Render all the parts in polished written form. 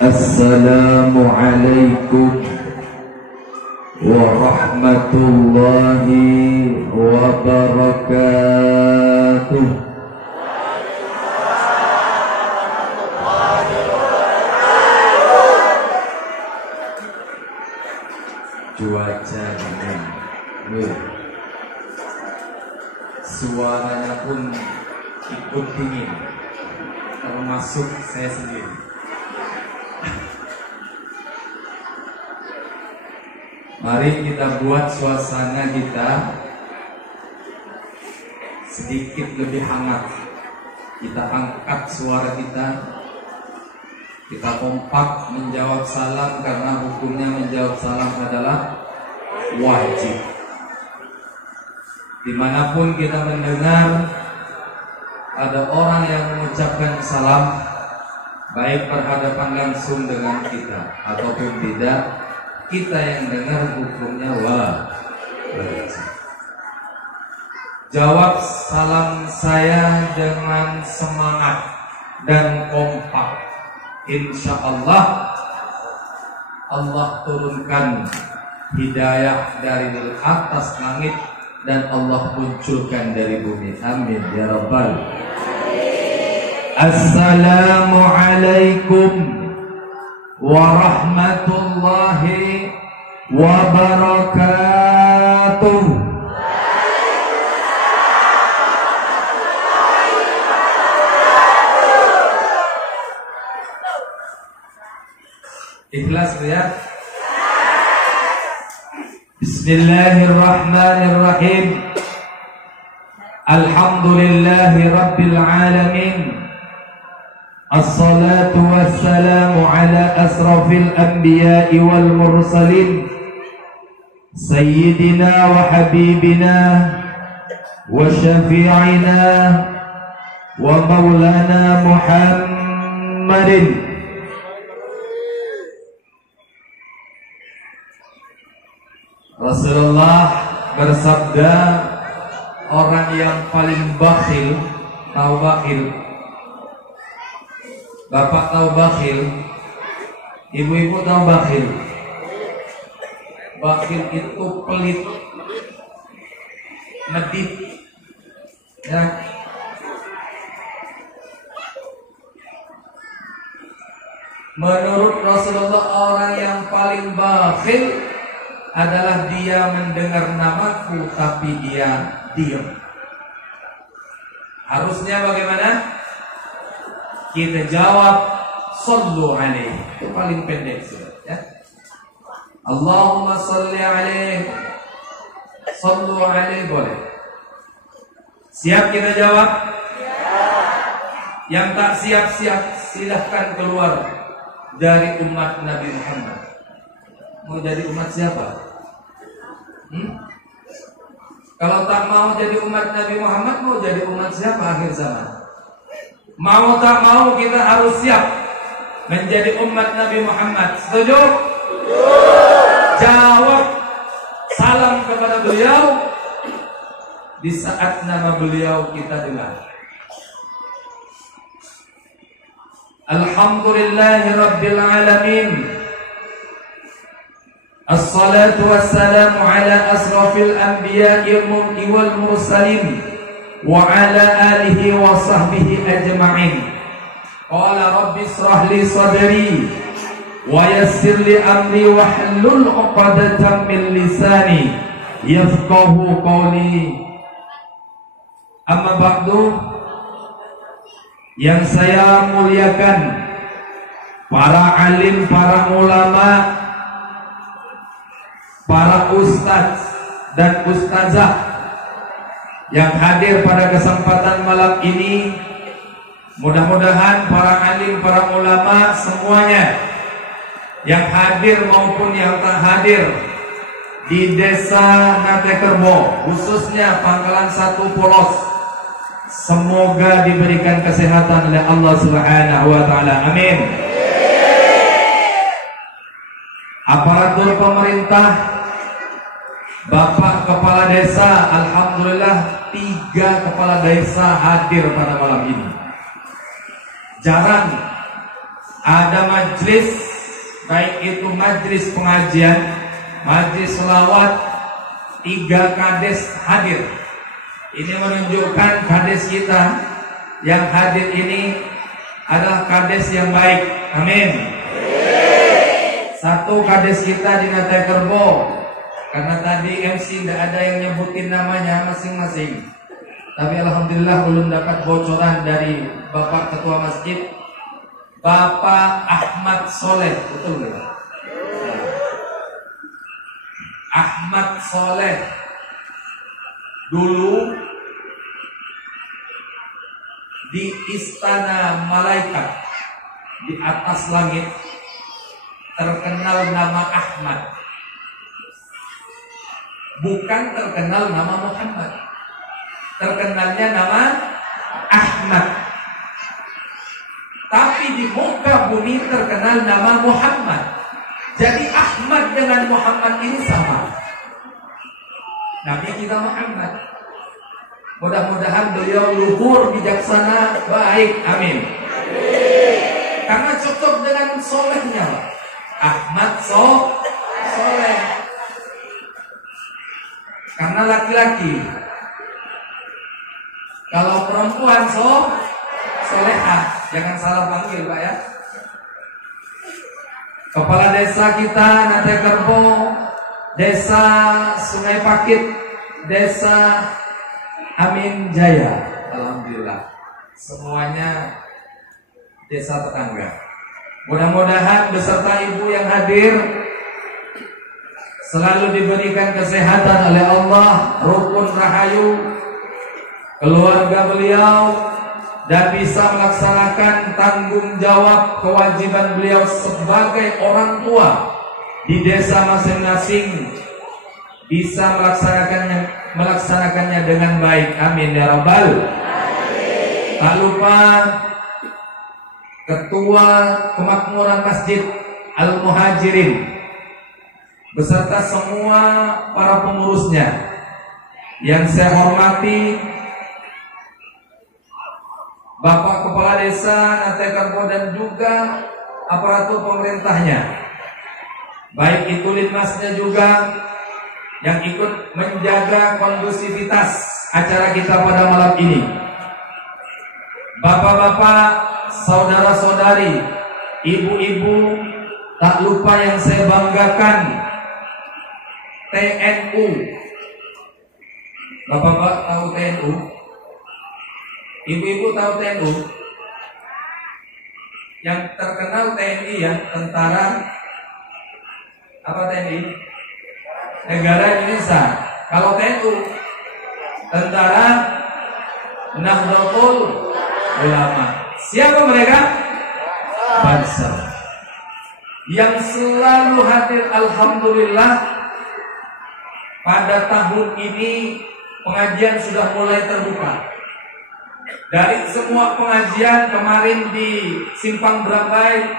Assalamualaikum warahmatullahi wabarakatuh. Cuaca dingin, suaranya pun ikut dingin, termasuk saya sendiri. Mari kita buat suasana kita sedikit lebih hangat. Kita angkat suara kita. Kita kompak menjawab salam, karena hukumnya menjawab salam adalah wajib. Dimanapun kita mendengar ada orang yang mengucapkan salam, baik berhadapan langsung dengan kita ataupun tidak, kita yang dengar hukumnya wajib. Jawab salam saya dengan semangat dan kompak. Insya Allah, Allah turunkan hidayah dari atas langit dan Allah munculkan dari bumi. Amin ya rabbal. Assalamualaikum warahmatullahi wabarakatuh. Ikhlas ya. Bismillahirrahmanirrahim. Alhamdulillahi rabbil alamin. Assalatu wassalamu ala asrafil anbiya'i wal mursalin, sayyidina wa habibina wa syafi'ina wa maulana Muhammadin. Rasulullah bersabda, orang yang paling bakhil, tahu bakhil? Bapak tahu bakhil? Ibu-ibu tahu bakhil? Bakhil itu pelit, medit, ya. Menurut Rasulullah, orang yang paling bakhil adalah dia mendengar namaku tapi dia diam. Harusnya bagaimana? Kita jawab sallu alaihi. Itu paling pendek sudah, ya. Allahumma salli alaihi. Sallu alaihi boleh. Siap kita jawab? Yang tak siap-siap silahkan keluar dari umat Nabi Muhammad. Mau jadi umat siapa? Kalau tak mau jadi umat Nabi Muhammad, mau jadi umat siapa akhir zaman? Mau tak mau kita harus siap menjadi umat Nabi Muhammad. Setuju? Jawab salam kepada beliau di saat nama beliau kita dengar. Alhamdulillahi rabbil alamin. Assalatu wassalamu ala asrafil anbiya'i wal mursalin wa ala alihi wa sahbihi ajma'in. Qala rabbi israh li sadri wa yassir li amri wa hlul 'uqdatam min lisani yafqahu qawli. Amma ba'du. Yang saya muliakan, para alim, para ulama, para ustadz dan ustazah yang hadir pada kesempatan malam ini. Mudah-mudahan para alim, para ulama semuanya yang hadir maupun yang tak hadir di Desa Natekerbo, khususnya Pangkalan 1 Polos, Semoga diberikan kesehatan oleh Allah Subhanahu wa taala. Amin. Aparatur pemerintah, Bapak Kepala Desa, alhamdulillah 3 kepala desa hadir pada malam ini. Jarang ada majelis, baik itu majelis pengajian, majelis selawat, 3 kades hadir. Ini menunjukkan kades kita yang hadir ini adalah kades yang baik. Amin. Satu kades kita di Natai Kerbo, karena tadi MC tidak ada yang nyebutin namanya masing-masing. Tapi alhamdulillah belum dapat bocoran dari Bapak Ketua Masjid, Bapak Ahmad Soleh, betul nggak? Ahmad Soleh dulu di Istana Malaikat di atas langit terkenal nama Ahmad, bukan terkenal nama Muhammad. Terkenalnya nama Ahmad, tapi di muka bumi terkenal nama Muhammad. Jadi Ahmad dengan Muhammad ini sama. Nabi kita Muhammad. Mudah-mudahan beliau luhur, bijaksana, baik. Amin. Karena cocok dengan solehnya, Ahmad soleh. Karena laki-laki. Kalau perempuan solehah, jangan salah panggil Pak ya. Kepala desa kita Natai Kerbo, Desa Sungai Pakit, Desa Amin Jaya. Alhamdulillah, semuanya desa tetangga. Mudah-mudahan beserta ibu yang hadir selalu diberikan kesehatan oleh Allah, rukun rahayu, keluarga beliau, dan bisa melaksanakan tanggung jawab kewajiban beliau sebagai orang tua di desa masing-masing, bisa melaksanakannya dengan baik. Amin ya rabbal alamin. Tak lupa Ketua Kemakmuran Masjid Al-Muhajirin beserta semua para pengurusnya yang saya hormati, Bapak Kepala Desa Natai Kerbo dan juga aparatur pemerintahnya, baik itu linmasnya juga yang ikut menjaga kondusivitas acara kita pada malam ini. Bapak-bapak, saudara-saudari, ibu-ibu, tak lupa yang saya banggakan, TNU. Bapak-bapak tahu TNU? Ibu-ibu tahu TNU? Yang terkenal TNI ya, tentara apa TNI? Negara Indonesia. Kalau TNU, Tentara Nahdlatul Ulama. Siapa mereka? Banser. Yang selalu hadir, alhamdulillah. Pada tahun ini pengajian sudah mulai terbuka. Dari semua pengajian kemarin di Simpang Berambai,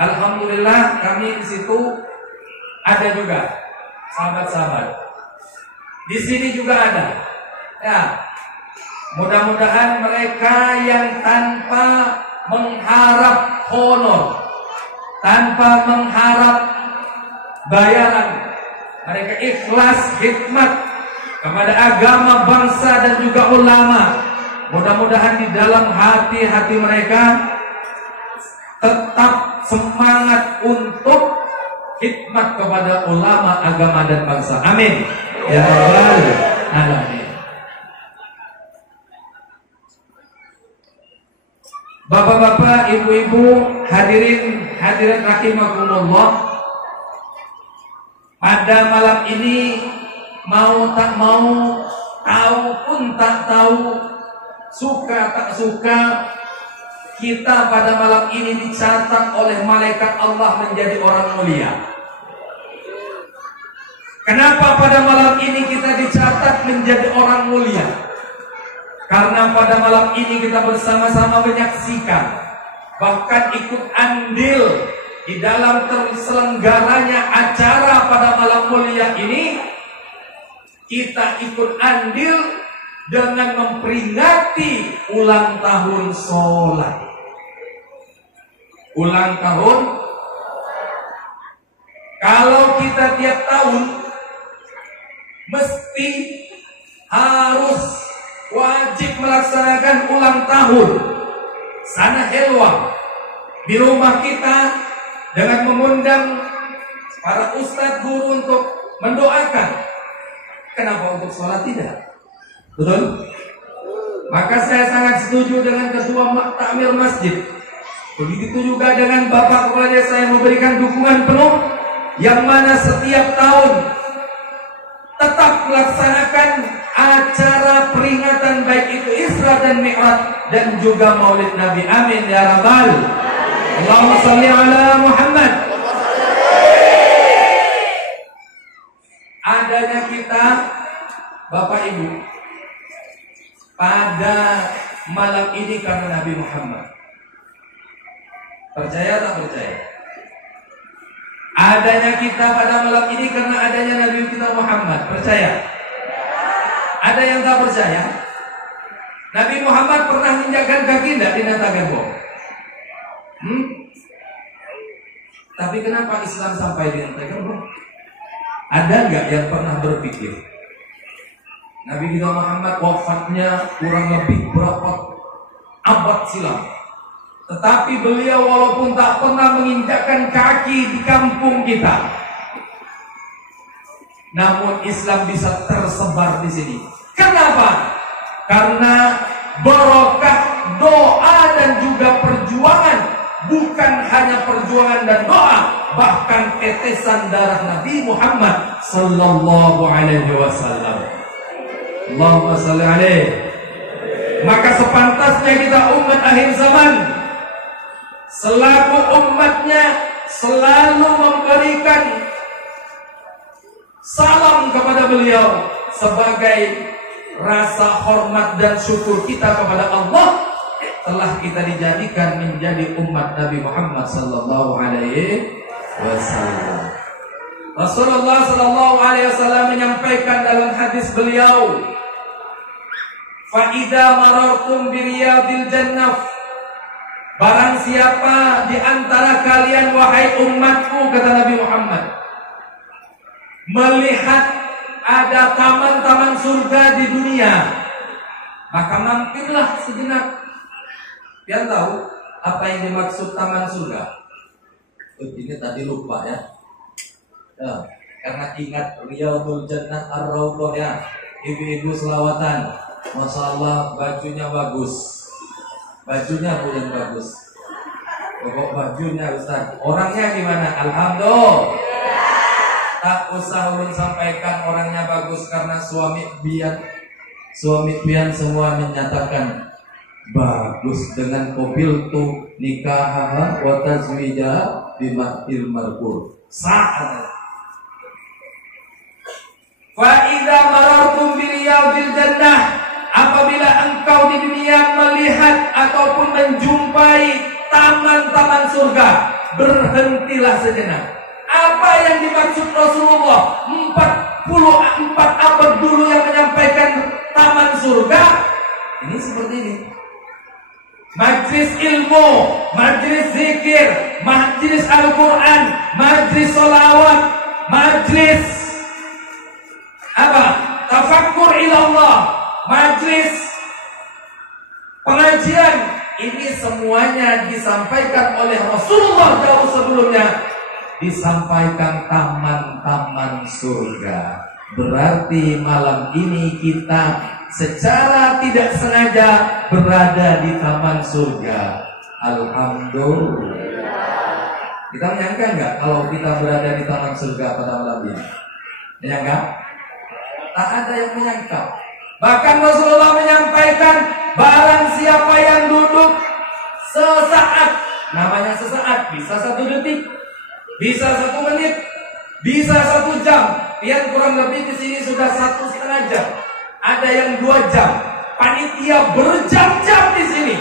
alhamdulillah kami di situ ada juga sahabat-sahabat. Di sini juga ada. Ya, mudah-mudahan mereka yang tanpa mengharap honor, tanpa mengharap bayaran, mereka ikhlas khidmat kepada agama, bangsa dan juga ulama. Mudah-mudahan di dalam hati-hati mereka tetap semangat untuk khidmat kepada ulama, agama dan bangsa. Amin ya rabbal alamin. Bapak-bapak, ibu-ibu, hadirin rahimakumullah. Pada malam ini mau tak mau, tahu pun tak tahu, suka tak suka, kita pada malam ini dicatat oleh malaikat Allah menjadi orang mulia. Kenapa pada malam ini kita dicatat menjadi orang mulia? Karena pada malam ini kita bersama-sama menyaksikan, bahkan ikut andil di dalam terselenggaranya acara pada malam mulia ini. Kita ikut andil dengan memperingati ulang tahun sholat. Ulang tahun. Kalau kita tiap tahun mesti harus wajib melaksanakan ulang tahun sana helwa di rumah kita dengan mengundang para ustadz guru untuk mendoakan. Kenapa untuk sholat tidak? Betul? Maka saya sangat setuju dengan ketua takmir masjid. Begitu juga dengan Bapak Kepala Desa yang memberikan dukungan penuh, yang mana setiap tahun tetap melaksanakan acara peringatan baik itu Isra dan Mi'raj dan juga Maulid Nabi. Amin ya rabbal. Allahumma shalli ala Muhammad. Adanya kita, Bapak Ibu, pada malam ini karena Nabi Muhammad. Percaya tak percaya? Adanya kita pada malam ini karena adanya Nabi kita Muhammad. Percaya? Ada yang tak percaya? Nabi Muhammad pernah menginjakkan kaki tidak di Nata Gembong? Tapi kenapa Islam sampai di Nata Gembong? Ada nggak yang pernah berpikir Nabi kita Muhammad wafatnya kurang lebih berapa abad silam, tetapi beliau walaupun tak pernah menginjakkan kaki di kampung kita, namun Islam bisa tersebar di sini. Kenapa? Karena barokah doa dan juga perjuangan. Bukan hanya perjuangan dan doa, bahkan tetesan darah Nabi Muhammad sallallahu alaihi wasallam. Allahumma shalli alaihi. Maka sepantasnya kita umat akhir zaman selaku umatnya selalu memberikan salam kepada beliau sebagai rasa hormat dan syukur kita kepada Allah telah kita dijadikan menjadi umat Nabi Muhammad sallallahu alaihi wasallam. Rasulullah sallallahu alaihi wasallam menyampaikan dalam hadis beliau, "Fa idza marartum bi riyadil jannah." Barang siapa di antara kalian wahai umatku, kata Nabi Muhammad, melihat ada taman-taman surga di dunia, maka mampirlah sejenak. Kalian tahu apa yang dimaksud taman surga? Ini tadi lupa ya. Karena ingat Riyadul Jannah Ar-Raudhah ya. Ibu-ibu selawatan. Masya Allah bajunya bagus. Bajunya pun yang bagus. Pokok bajunya Ustaz. Orangnya gimana? Alhamdulillah. Tak usah ulun sampaikan orangnya bagus karena suami pian semua menyatakan bagus dengan mobil tuh nikah wa tazwija bimatil markur. Saat fa idza marartum bi riyadil jannah, apabila engkau di dunia melihat ataupun menjumpai taman-taman surga, berhentilah sejenak. Apa yang dimaksud Rasulullah 44 abad dulu yang menyampaikan taman surga? Ini seperti ini. Majlis ilmu, majlis zikir, majlis Al-Quran, majlis sholawat, majlis apa? Tafakkur ilallah, majlis pengajian. Ini semuanya disampaikan oleh Rasulullah jauh sebelumnya. Disampaikan taman-taman surga. Berarti malam ini kita secara tidak sengaja berada di taman surga. Alhamdulillah. Kita menyangka enggak kalau kita berada di taman surga pada malam ini? Menyangka? Tak ada yang menyangka. Bahkan Rasulullah menyampaikan, barang siapa yang duduk sesaat, namanya sesaat, bisa 1 detik, bisa 1 menit, bisa 1 jam. Yang kurang lebih di sini sudah 1,5 jam. Ada yang 2 jam. Panitia berjam-jam di sini.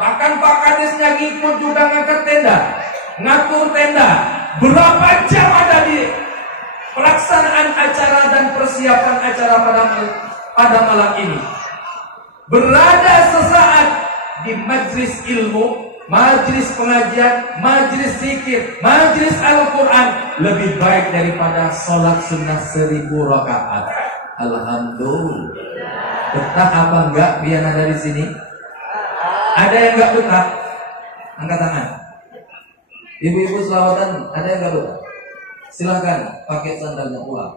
Bahkan Pak Kadesnya ngikut juga ngangkat tenda, ngatur tenda. Berapa jam ada di pelaksanaan acara dan persiapan acara pada malam ini. Berada sesaat di majlis ilmu, majlis pengajian, majlis zikir, majlis Al-Quran lebih baik daripada sholat sunnah 1000 rakaat. Alhamdulillah. Betah apa enggak biar ada di sini? Ada yang enggak betah? Angkat tangan. Ibu-ibu selawatan, ada yang enggak betah? Silakan pakai sandalnya pulang.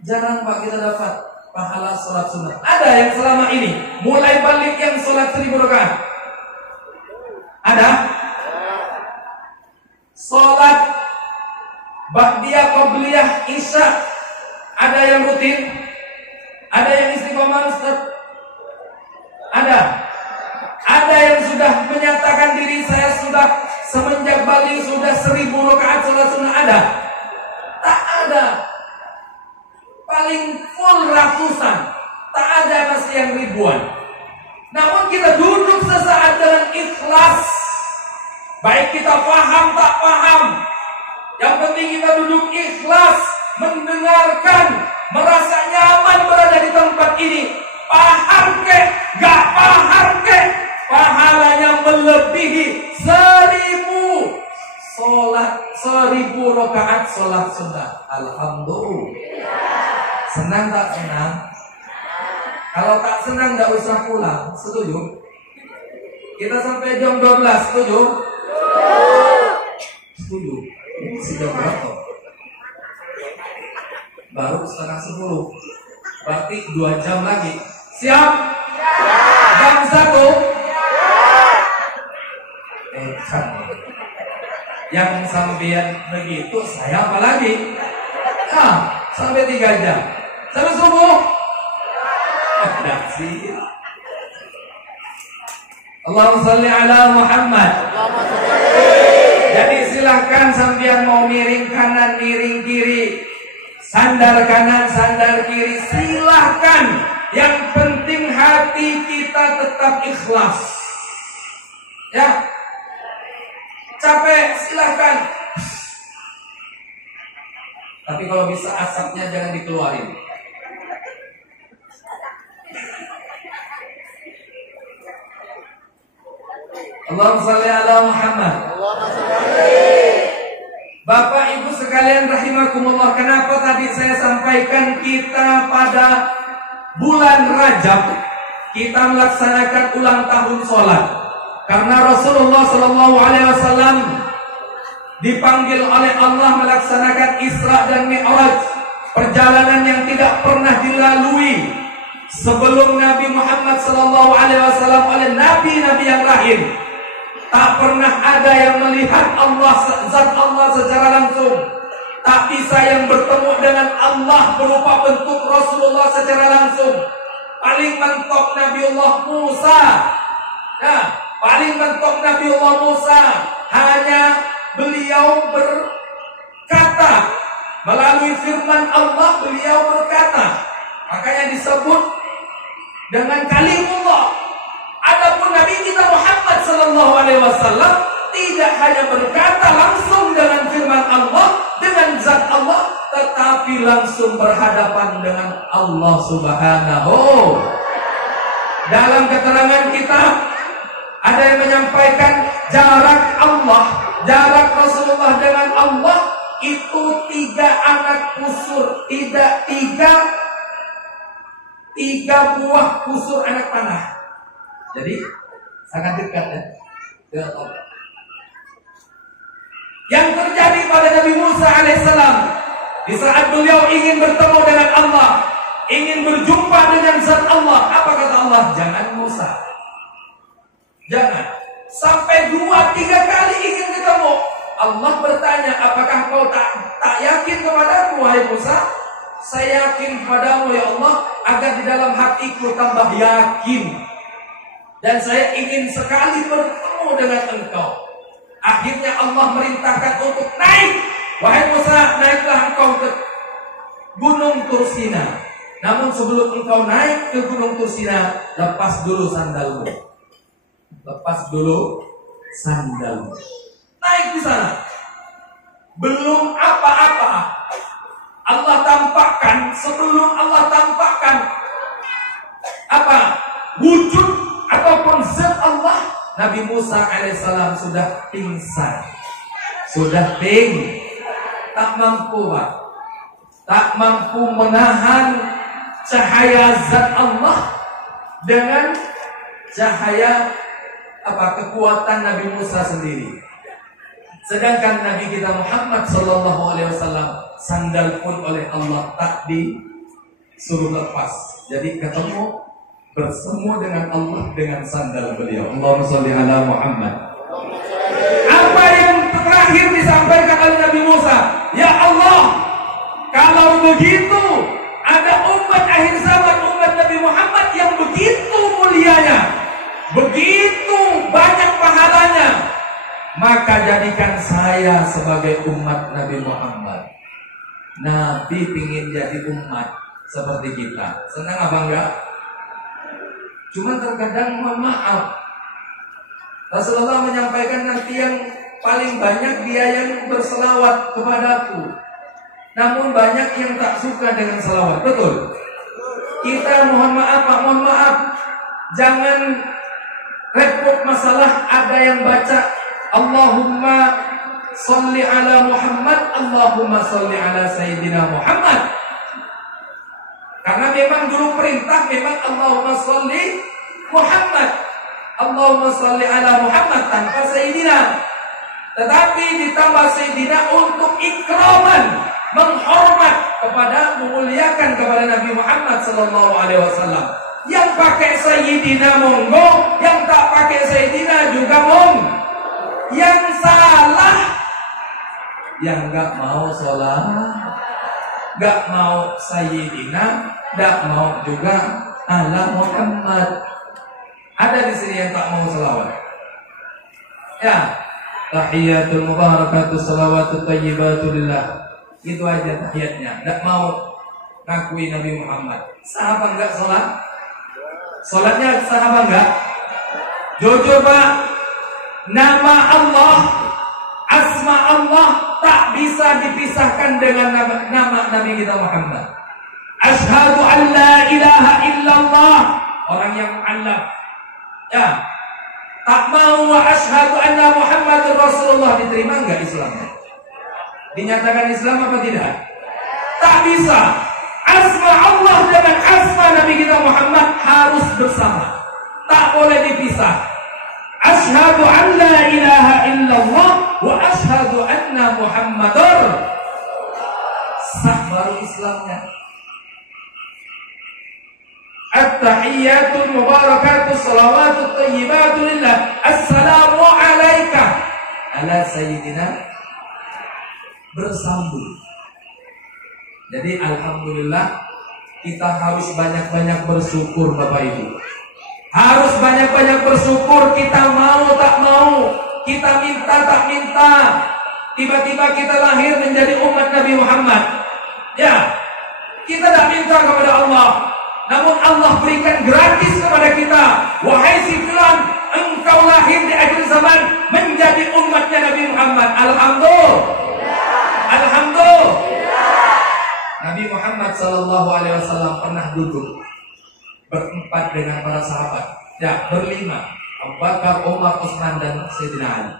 Jarang Pak kita dapat pahala sholat sunnah. Ada yang selama ini mulai balik yang sholat 1000 rakaat? Ada? Sholat ba'diyah, qabliyah, isya, ada yang rutin? Ada yang istiqomah Ustaz? Ada? Ada yang sudah menyatakan diri saya sudah semenjak balik sudah 1000 rakaat sholat sunnah? Ada? Tak ada. Paling full ratusan, tak ada masih yang ribuan. Namun kita duduk sesaat dengan ikhlas. Baik kita paham tak paham, yang penting kita duduk ikhlas, mendengarkan, merasa nyaman berada di tempat ini. Paham ke, gak paham ke, pahalanya melebihi 1000 sholat 1000 rakaat sholat sunnah. Alhamdulillah. Senang tak senang? Kalau tak senang tak usah pulang. Setuju? Kita sampai jam 12. Setuju? Setuju. Masih jam berapa? Baru setengah 10. Berarti 2 jam lagi. Siap? Jam 1? Kan. Yang sambil begitu saya apa lagi? Sampai 3 jam. Sampai subuh. Ada sih. Allahumma sholli ala Muhammad. Jadi silahkan sambian mau miring kanan, miring kiri, sandar kanan, sandar kiri, silahkan. Yang penting hati kita tetap ikhlas. Ya. Capek silahkan. Tapi kalau bisa asapnya jangan dikeluarin. Allahumma sholli ala Muhammad. Bapak Ibu sekalian rahimakumullah, kenapa tadi saya sampaikan kita pada bulan Rajab kita melaksanakan ulang tahun sholat? Karena Rasulullah SAW dipanggil oleh Allah melaksanakan Isra dan Mi'raj, perjalanan yang tidak pernah dilalui sebelum Nabi Muhammad SAW oleh nabi-nabi yang lain. Tak pernah ada yang melihat Allah, zat Allah secara langsung. Tak bisa yang bertemu dengan Allah berupa bentuk Rasulullah secara langsung. Paling mentok Nabiullah Musa. Nah, paling mentok Nabiullah Musa hanya beliau berkata melalui firman Allah, beliau berkata, makanya disebut dengan kalimullah. Adapun Nabi kita Muhammad sallallahu alaihi wasallam tidak hanya berkata langsung dengan firman Allah, dengan zat Allah, tetapi langsung berhadapan dengan Allah Subhanahu. Dalam keterangan kita ada yang menyampaikan jarak Allah, jarak Rasulullah dengan Allah itu 3 anak kusur, tidak 3 buah kusur anak panah. Jadi sangat dekat ya dengan Allah. Yang terjadi pada Nabi Musa alaihissalam di saat beliau ingin bertemu dengan Allah, ingin berjumpa dengan zat Allah, apa kata Allah? Jangan Musa, jangan. Sampai 2-3 kali ingin ketemu. Allah bertanya, apakah kau tak yakin kepadaku wahai Musa? Saya yakin kepadamu ya Allah, agar di dalam hatiku tambah yakin. Dan saya ingin sekali bertemu dengan engkau. Akhirnya Allah merintahkan untuk naik. Wahai Musa, naiklah engkau ke Gunung Tursina. Namun sebelum engkau naik ke Gunung Tursina, lepas dulu sandalmu. Lepas dulu sandalmu. Naik di sana. Belum apa-apa. Allah tampakkan, sebelum Allah tampakkan apa? Wujud ataupun zat Allah, Nabi Musa alaihissalam sudah pingsan. Sudah tak mampu, Pak. Tak mampu menahan cahaya zat Allah dengan cahaya kekuatan Nabi Musa sendiri. Sedangkan Nabi kita Muhammad sallallahu alaihi wasallam sandal pun oleh Allah tak disuruh lepas. Jadi bersemu dengan Allah dengan sandal beliau. Allahumma shalli ala Muhammad. Apa yang terakhir disampaikan oleh Nabi Musa? Ya Allah, kalau begitu ada umat akhir zaman, umat Nabi Muhammad yang begitu mulianya, begitu banyak pahalanya, maka jadikan saya sebagai umat Nabi Muhammad. Nabi ingin jadi umat seperti kita. Senang apa enggak? Cuma terkadang mohon maaf, Rasulullah menyampaikan nanti yang paling banyak dia yang berselawat kepadaku, namun banyak yang tak suka dengan selawat. Betul? Kita mohon maaf Pak, mohon maaf, jangan repot masalah ada yang baca Allahumma sholli ala Muhammad, Allahumma sholli ala Sayyidina Muhammad. Karena memang dulu perintah memang Allahumma sholli Muhammad, Allahumma sholli ala Muhammad tanpa Sayyidina. Tetapi ditambah Sayyidina untuk ikraman, menghormat kepada, memuliakan kepada Nabi Muhammad sallallahu alaihi wasallam. Yang pakai Sayyidina monggo, yang tak pakai Sayyidina juga monggo. Yang salah, yang nggak mau sholat, nggak mau Sayyidina, nggak mau juga ala Muhammad. Ada di sini yang tak mau selawat. Ya, tahiyatul mubarakatuh salawatut thayyibatu lillah. Itu aja tahiyatnya. Nggak mau ngakui Nabi Muhammad. Sah apa enggak sholat? Sholatnya sah apa enggak? Jujur Pak, nama Allah, asma Allah tak bisa dipisahkan dengan nama Nabi kita Muhammad. Asyhadu an la ilaha illallah, orang yang mu'allaf. Ya, tak mau wa asyhadu anna Muhammadur Rasulullah, diterima enggak Islamnya? Dinyatakan Islam apa tidak? Tak bisa. Asma Allah dengan asma Nabi kita Muhammad harus bersama, tak boleh dipisah. Asyhadu an la ilaha illallah wa asyhadu anna Muhammadar, sah baru Islamnya. At-tahiyyatul mubarakatuh salawatut thayyibatu lillah. Assalamu alayka ala sayyidina, bersambung. Jadi alhamdulillah kita harus banyak-banyak bersyukur Bapak Ibu. Harus banyak-banyak bersyukur. Kita mau tak mau, kita minta tak minta, tiba-tiba kita lahir menjadi umat Nabi Muhammad. Ya, kita tak minta kepada Allah, namun Allah berikan gratis kepada kita. Wahai si fulan, engkau lahir di akhir zaman menjadi umatnya Nabi Muhammad. Alhamdulillah. Alhamdulillah. Nabi Muhammad sallallahu alaihi wasallam pernah duduk berempat dengan para sahabat. Ya, berlima. Abu Bakar, Umar, Utsman dan Sayyidina Ali.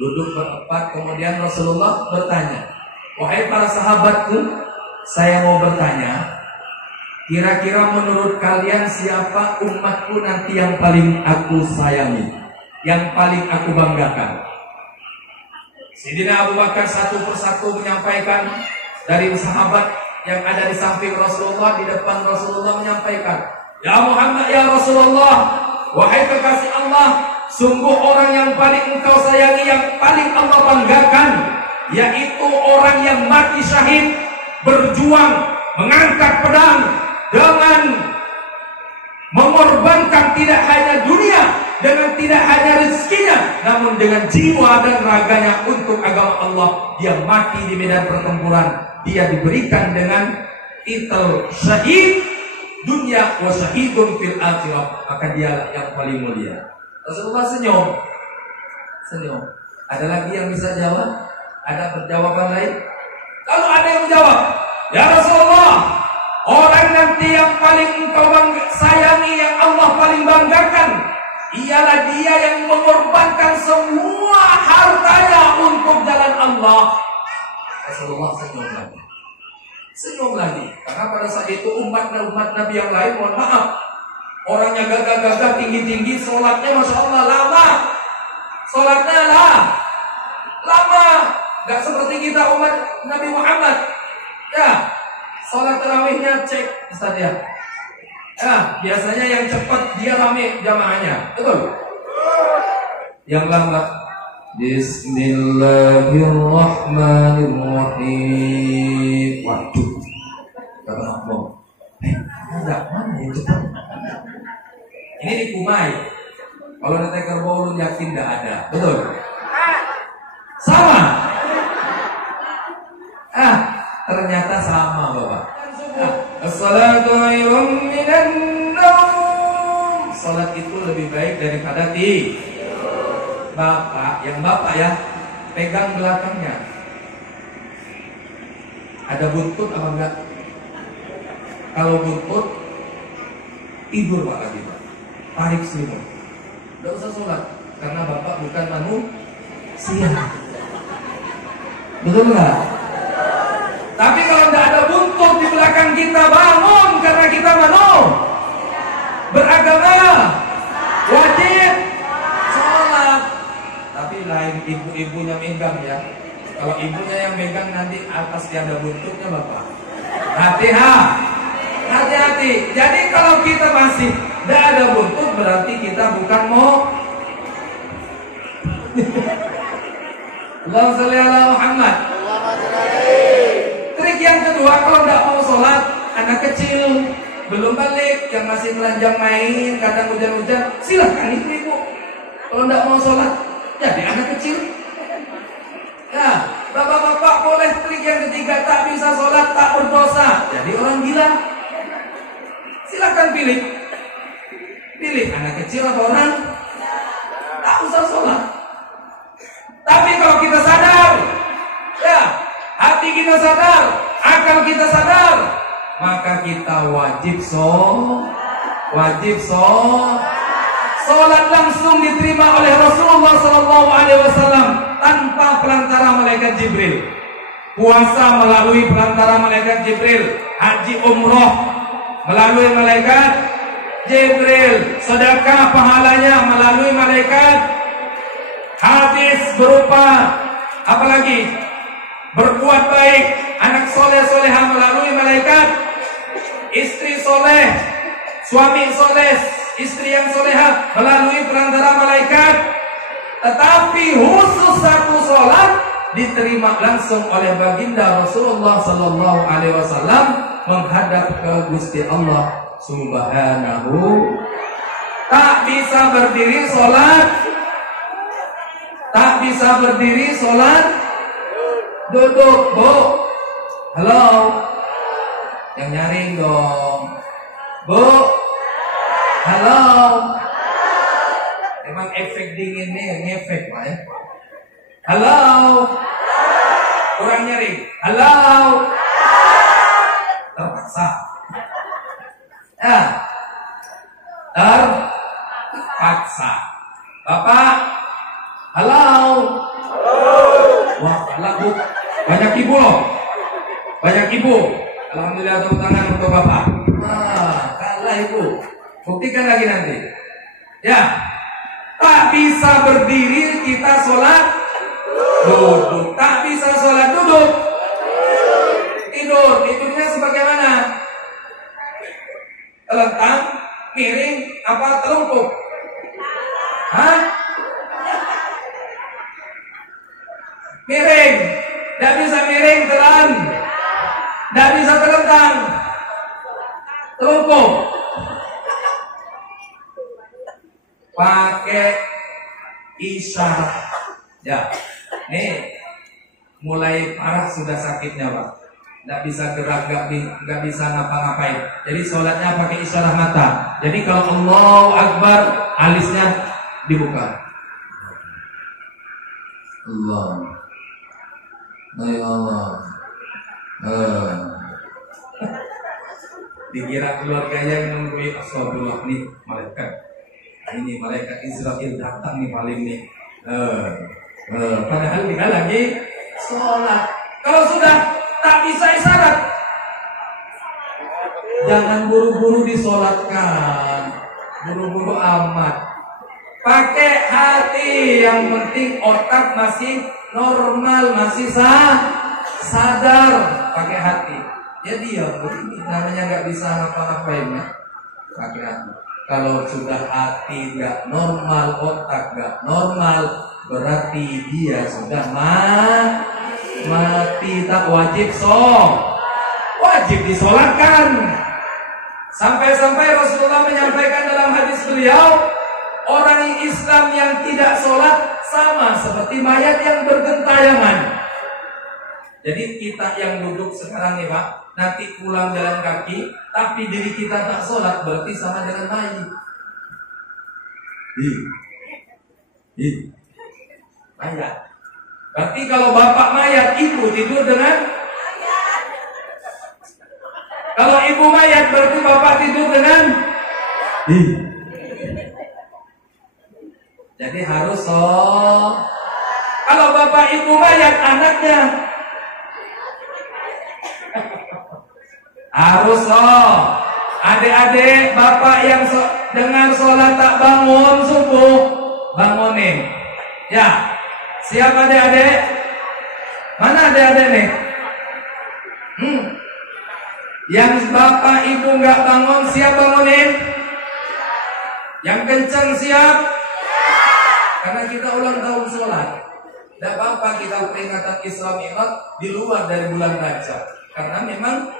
Duduk berempat, kemudian Rasulullah bertanya, "Wahai para sahabatku, saya mau bertanya, kira-kira menurut kalian siapa umatku nanti yang paling aku sayangi, yang paling aku banggakan?" Sayyidina Abu Bakar satu persatu menyampaikan dari sahabat yang ada di samping Rasulullah, di depan Rasulullah menyampaikan, "Ya Muhammad, ya Rasulullah, wahai kekasih Allah, sungguh orang yang paling engkau sayangi, yang paling Allah banggakan, yaitu orang yang mati syahid, berjuang, mengangkat pedang, dengan mengorbankan tidak hanya dunia, dengan tidak hanya rezekinya, namun dengan jiwa dan raganya untuk agama Allah. Dia mati di medan pertempuran, dia diberikan dengan titel syahid dunia wa syahidun fil akhirah, maka dialah yang paling mulia. Rasulullah senyum. Ada lagi yang bisa jawab? Ada jawaban lain? Kalau ada yang menjawab, ya Rasulullah, orang nanti yang paling engkau sayangi, yang Allah paling banggakan, ialah dia yang mengorbankan semua hartanya untuk jalan Allah. Rasulullah senyum lagi. Karena pada saat itu umat Nabi yang lain, mohon maaf, orangnya gagah-gagah, tinggi-tinggi, sholatnya Masya Allah lama. Sholatnya lama. Gak seperti kita umat Nabi Muhammad. Ya, sholat tarawihnya cek Ustaz ya. Ya, biasanya yang cepat dia rame jamaahnya. Betul? Yang lambat, Bismillahirrahmanirrahim. Waduh, kata makmum, enggak, mana yang cepat? Ini di Kumai. Kalau nanti kerbau lu yakin enggak ada. Betul? Sama. Ternyata sama, Bapak. As-salatu khairun minan naum. Salat itu lebih baik daripada tidur. Bapak ya, pegang belakangnya. Ada buntut apa enggak? Kalau buntut, tidur Pak lagi Pak. Tarik selimut. Enggak usah sholat, karena Bapak bukan manusia. Betul enggak? Tapi kalau tidak ada buntut di belakang kita, bangun, karena kita beragama, wajib sholat. Tapi lain ibu-ibunya megang ya. Kalau ibunya yang megang, nanti atas ada buntutnya Bapak. Hati-hati. Jadi kalau kita masih tidak ada buntut, berarti kita bukan mau. Allahumma sholli ala Muhammad. Trik yang kedua, kalau tidak mau sholat, anak kecil belum balik, yang masih telanjang main, kadang hujan-hujan, silahkan ibu. Kalau tidak mau sholat, jadi anak kecil. Nah, bapak-bapak boleh trik yang ketiga, tak bisa sholat, tak berdosa, jadi orang gila. Silahkan pilih anak kecil atau orang tak usah sholat. Tapi kalau kita sadar, ya, hati kita sadar, akal kita sadar, maka kita wajib sholat langsung diterima oleh Rasulullah SAW tanpa perantara malaikat Jibril. Puasa melalui perantara malaikat Jibril, haji umroh melalui malaikat Jibril, sedekah pahalanya melalui malaikat, hadis berupa apalagi berbuat baik, anak soleh-solehah melalui malaikat, istri soleh, suami soleh, istri yang solehah melalui perantara malaikat. Tetapi khusus satu sholat diterima langsung oleh baginda Rasulullah Sallallahu Alaihi Wasallam menghadap ke Gusti Allah Subhanahu. Tak bisa berdiri sholat, duduk, Bu. Halo, yang nyaring dong, Bu. Halo. Emang efek dinginnya yang ngefek Pak ya. Halo. Kurang nyaring. Halo. Terpaksa. Ya. Terpaksa. Bapak. Halo. Wah, kalah Bu. Banyak ibu loh. Alhamdulillah, tepuk tangan untuk Bapak. Kalah ibu. Buktikan lagi nanti. Ya. Tak bisa berdiri kita sholat duduk. Tak bisa sholat duduk. Tidur. Tidurnya sebagaimana? Telentang, miring, apa telungkup? Hah? Miring. Tidak bisa miring, telan. Tidak bisa telentang, telungkup. Pakai isyarat. Ya, nih mulai parah sudah sakitnya Pak. nggak bisa gerak, nggak bisa ngapa-ngapain. Jadi sholatnya pakai isyarat mata. Jadi kalau Allahu Akbar, alisnya dibuka. Allah, ya Allah. Dikira keluarganya yang menunggu astagfirullah nih malaikat. Ini malaikat Israel datang nih paling nih. Padahal kita lagi sholat. Kalau sudah tak bisa isyarat, jangan buru-buru disolatkan, buru-buru amat. Pakai hati, yang penting otak masih normal, masih sadar. Pakai hati. Jadi ya begini, namanya nggak bisa ngapa-ngapain ya. Pakai hati. Kalau sudah hati nggak normal, otak nggak normal, berarti dia sudah mati. Tak wajib wajib disolatkan. Sampai-sampai Rasulullah menyampaikan dalam hadis beliau, orang Islam yang tidak sholat sama seperti mayat yang bergentayangan. Jadi kita yang duduk sekarang nih Pak, nanti pulang jalan kaki, tapi diri kita tak sholat, berarti sama dengan mayat. Mayat. Berarti kalau bapak mayat, ibu tidur dengan mayat. Kalau ibu mayat, berarti bapak tidur dengan Jadi harus kalau bapak ibu mayat, anaknya harus adik-adik bapak yang dengan sholat tak bangun subuh, bangunin. Ya, siap adik-adik? Mana adik-adik nih? Yang bapak ibu nggak bangun, siap bangunin? Yang kenceng siap? Karena kita ulang tahun sholat, tidak apa-apa kita peringatan Isra Mi'raj di luar dari bulan Rajab, karena memang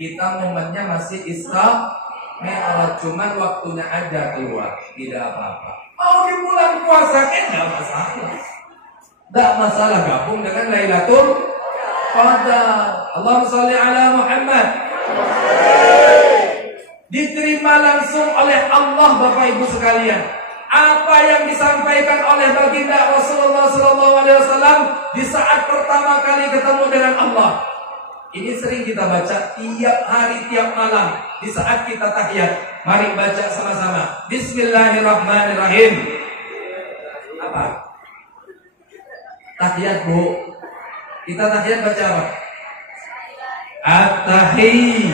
kita momennya masih Isra Mi'raj, cuman waktunya aja keluar, tidak apa-apa. Mau di bulan puasa kan tidak masalah, tidak masalah gabung dengan Lailatul Qadar. Allahumma sholli ala Muhammad. Diterima langsung oleh Allah Bapak Ibu sekalian. Apa yang disampaikan oleh baginda Rasulullah SAW di saat pertama kali ketemu dengan Allah. Ini sering kita baca tiap hari, tiap malam di saat kita tahiyat. Mari baca sama-sama. Bismillahirrahmanirrahim. Apa? Tahiyat Bu. Kita tahiyat baca apa? At-tahiyy.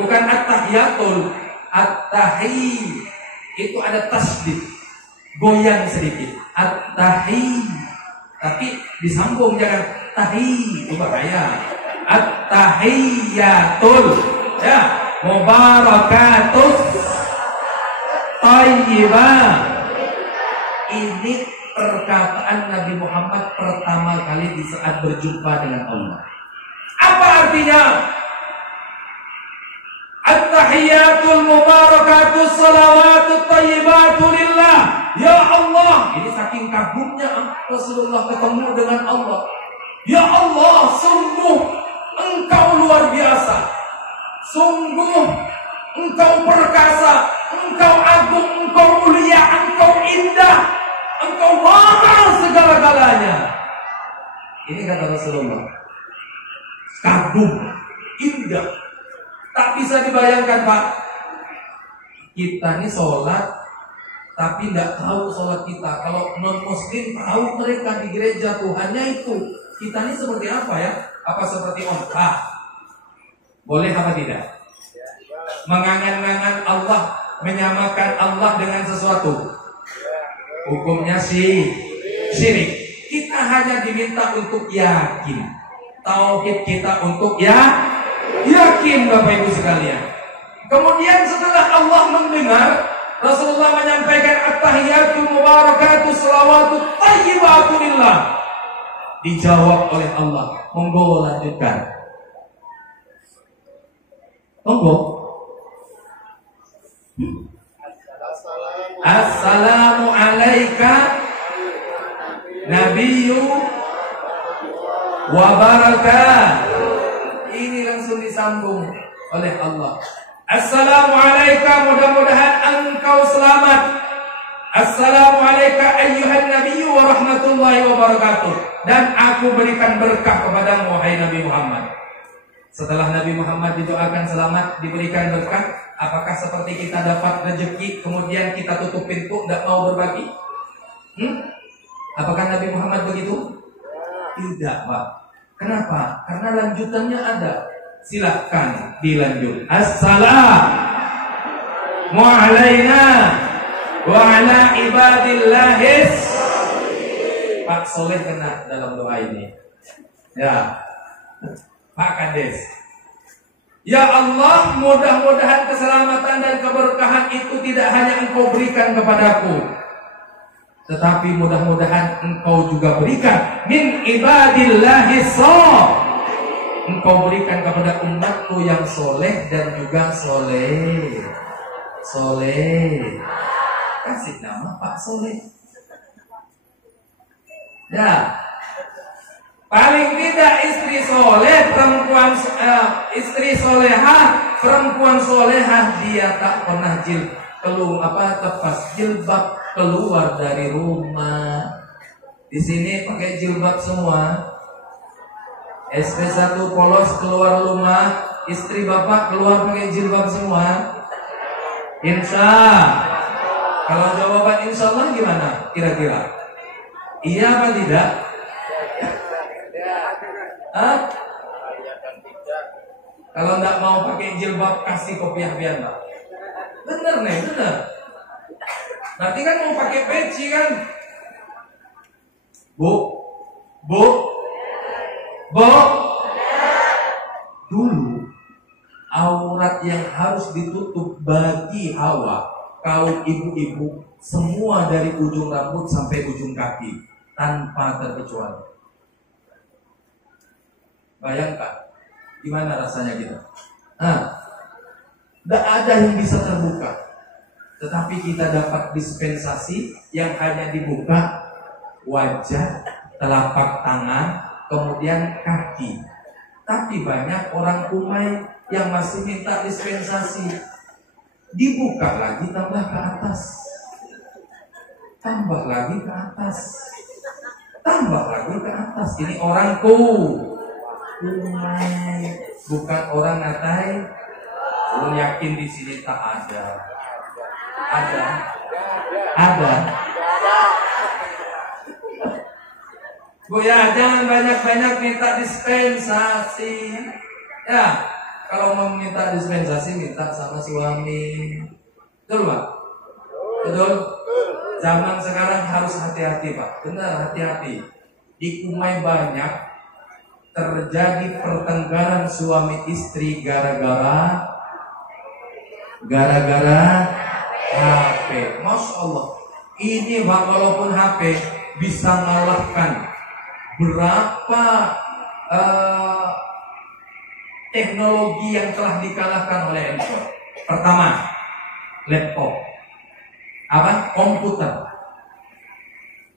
Bukan at-tahiyatul. At-tahiyy. Itu ada tasdid. Goyang sedikit, at-tahiyy, tapi disambung, jangan tahiyy, itu bahaya. At-tahiyyatul, ya, mubarakatus, thayyibah. Ini perkataan Nabi Muhammad pertama kali di saat berjumpa dengan Allah. Apa artinya? At-tahiyyatul mubarakatus salawatut thayyibatu lillah. Ya Allah, ini saking kagumnya Rasulullah ketemu dengan Allah. Ya Allah, sungguh Engkau luar biasa. Sungguh Engkau perkasa, Engkau agung, Engkau mulia, Engkau indah, Engkau mahal segala-galanya. Ini kata Rasulullah. Kagum, indah. Tak bisa dibayangkan Pak. Kita ini sholat, tapi tidak tahu sholat kita. Kalau non-muslim tahu mereka di gereja Tuhannya itu. Kita ini seperti apa ya? Apa seperti onta? Boleh apa tidak? Mengangan-angan Allah, menyamakan Allah dengan sesuatu. Hukumnya syirik. Kita hanya diminta untuk yakin. Tauhid kita untuk yakin Bapak Ibu sekalian. Kemudian setelah Allah mendengar, Rasulullah menyampaikan at-tahiyyatul mubarakatuh salawatut thayyibatu lillah. Dijawab oleh Allah. Monggo lanjutkan. Monggo. Assalamu alayka nabiyyu wa barakatuh. disambung oleh Allah. Assalamualaikum, mudah-mudahan engkau selamat. Assalamualaikum ayyuhan nabiyyu wa rahmatullahi wa barakatuh. Dan aku berikan berkah kepadamu wahai Nabi Muhammad. Setelah Nabi Muhammad didoakan selamat, diberikan berkah, apakah seperti kita dapat rezeki kemudian kita tutup pintu, tidak mau berbagi? Apakah Nabi Muhammad begitu? Tidak, Pak. Kenapa? Karena lanjutannya ada. Silahkan dilanjut. Assalamu alaina wa ala ibadillahis. Pak Soleh kena dalam doa ini. Ya, Pak Kades. Ya Allah, mudah-mudahan keselamatan dan keberkahan itu tidak hanya Engkau berikan kepadaku, tetapi mudah-mudahan Engkau juga berikan min ibadillahis. Engkau berikan kepada umatku yang soleh dan juga soleh. Soleh. Kasih nama Pak Soleh. Ya. Paling tidak istri soleh, istri solehah, perempuan solehah, dia tak pernah lepas jilbab keluar dari rumah. Di sini pakai jilbab semua. SP1 polos keluar rumah, istri bapak keluar pakai jilbab semua. Insya. Kalau jawaban insya Allah gimana kira-kira? Iya apa tidak? Hah? Kalau enggak mau pakai jilbab kasih kopiah biar enggak. Bener nih, bener. Nanti kan mau pakai peci kan? Bu. Dulu aurat yang harus ditutup bagi Hawa, kaum ibu-ibu, semua dari ujung rambut sampai ujung kaki, tanpa terkecuali. Bayangkan gimana rasanya kita. Tidak ada yang bisa terbuka, tetapi kita dapat dispensasi yang hanya dibuka wajah, telapak tangan, kemudian kaki. Tapi banyak orang Umay yang masih minta dispensasi. Dibuka lagi tambah ke atas, tambah lagi ke atas, tambah lagi ke atas. Ini orang Umay, bukan orang Ngatai. Lu yakin di sini tak ada? Ada. Bu ya, jangan banyak-banyak minta dispensasi. Ya, kalau mau minta dispensasi minta sama suami. Betul Pak? Betul? Zaman sekarang harus hati-hati Pak. Benar, hati-hati. Di Umay banyak terjadi pertengkaran suami istri gara-gara HP. Masya Allah. Ini Pak, walaupun HP bisa mengalahkan berapa teknologi yang telah dikalahkan oleh handphone. Pertama, laptop. Komputer.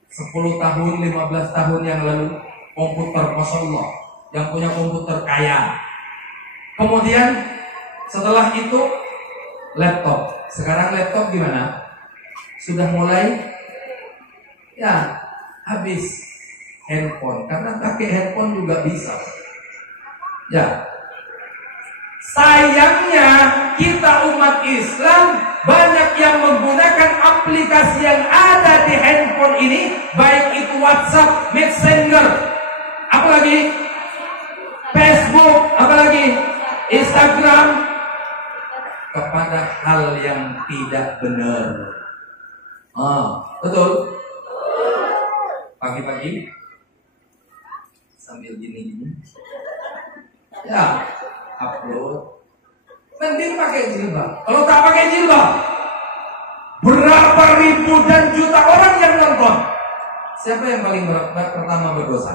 10 tahun, 15 tahun yang lalu komputer, Masya Allah, yang punya komputer kaya. Kemudian setelah itu laptop. Sekarang laptop gimana? Sudah mulai habis handphone, karena pakai handphone juga bisa. Ya. Sayangnya kita umat Islam banyak yang menggunakan aplikasi yang ada di handphone ini, baik itu WhatsApp, Messenger, apalagi Facebook, apalagi Instagram, kepada hal yang tidak benar. Betul. Pagi-pagi sambil gini-gini, ya upload. Mending pakai jilbab. Kalau tak pakai jilbab, berapa ribu dan juta orang yang nonton. Siapa yang paling pertama berdosa?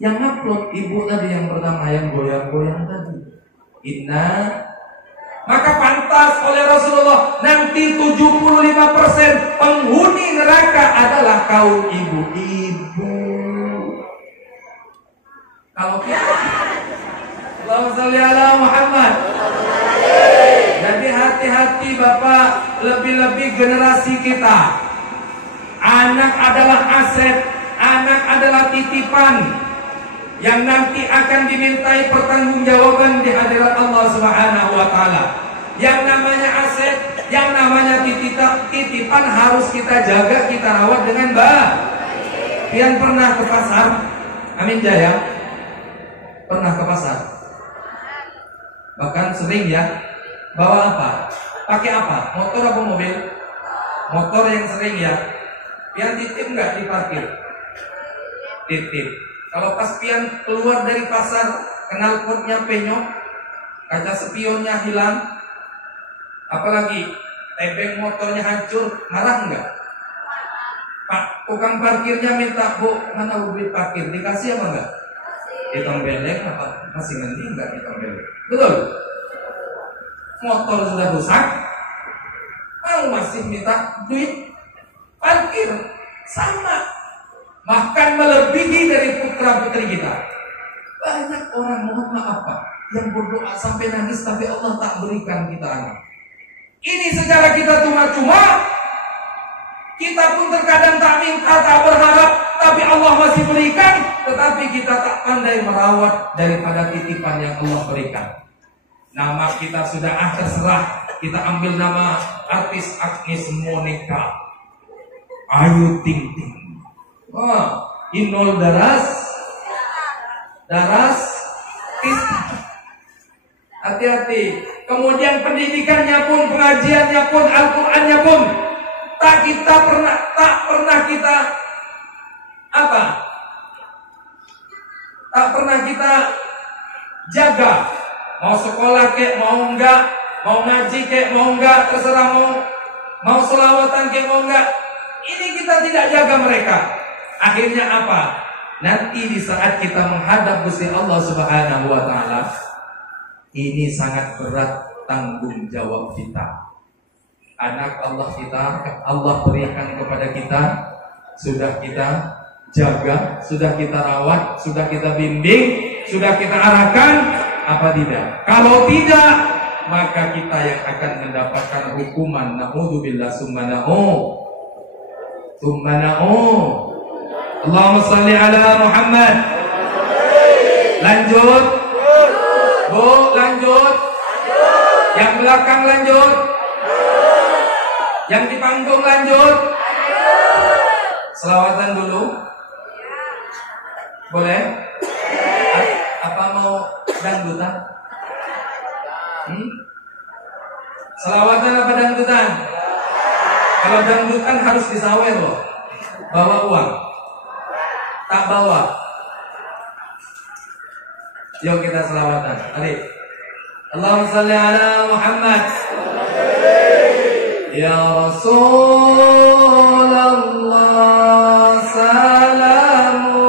Yang upload ibu tadi yang pertama, yang goyang-goyang tadi. Maka pantas oleh Rasulullah nanti 75% penghuni neraka adalah kaum ibu-ibu. Kalau kita Allahumma sholli ala Muhammad. Jadi hati-hati Bapak, lebih-lebih generasi kita. Anak adalah aset, anak adalah titipan yang nanti akan dimintai pertanggungjawaban di hadirat Allah Subhanahu wa taala. Yang namanya aset, yang namanya titipan harus kita jaga, kita rawat dengan baik. Pian pernah ke pasar? Amin Jaya. Pernah ke pasar? Bahkan sering ya. Bawa apa? Pakai apa? Motor apa mobil? Motor yang sering ya. Pian titip nggak di parkir? Titip. Kalau pas pian keluar dari pasar, knalpotnya penyok, kaca spionnya hilang, apalagi tebeng motornya hancur, marah nggak? Pak tukang parkirnya minta, Bu, mana mobil parkir? Dikasih apa enggak? Ditembeleng apa? Masih nanti enggak ditembeleng? Betul? Motor sudah rusak, mau masih minta duit parkir, sama, bahkan melebihi dari putra putri kita. Banyak orang, mohon maaf Pak, yang berdoa sampai nangis tapi Allah tak berikan kita anak. Ini secara kita cuma-cuma, kita pun terkadang tak minta, tak berharap, tapi Allah masih berikan, tetapi kita tak pandai merawat daripada titipan yang Allah berikan. Nama kita sudah terserah, kita ambil nama artis Agnes Monica, Ayu Ting Ting, Inul Daras, hati-hati. Kemudian pendidikannya pun, pengajiannya pun, Al-Qur'annya pun tak pernah kita apa? Tak pernah kita jaga. Mau sekolah kek, mau enggak, mau ngaji kek, mau enggak, terserah mau selawatan kek, mau enggak. Ini kita tidak jaga mereka. Akhirnya apa? Nanti di saat kita menghadap Gusti Allah Subhanahu wa taala, ini sangat berat tanggung jawab kita. Anak Allah kita, Allah berikan kepada kita, sudah kita jaga, sudah kita rawat, sudah kita bimbing, sudah kita arahkan, apa tidak? Kalau tidak, maka kita yang akan mendapatkan hukuman. Na'udzubillah summa na'u. Allahumma sholli ala Muhammad. Lanjut. Bu, lanjut. Yang belakang lanjut. Yang di panggung lanjut. Selawatan dulu. Boleh? Apa mau dangdutan? Selawatan apa dangdutan? Kalau dangdutan harus disawer loh. Bawa uang. Tak bawa. Yuk kita selawatan. Mari. Allahumma sholli ala Muhammad. Ya Rasulullah salamun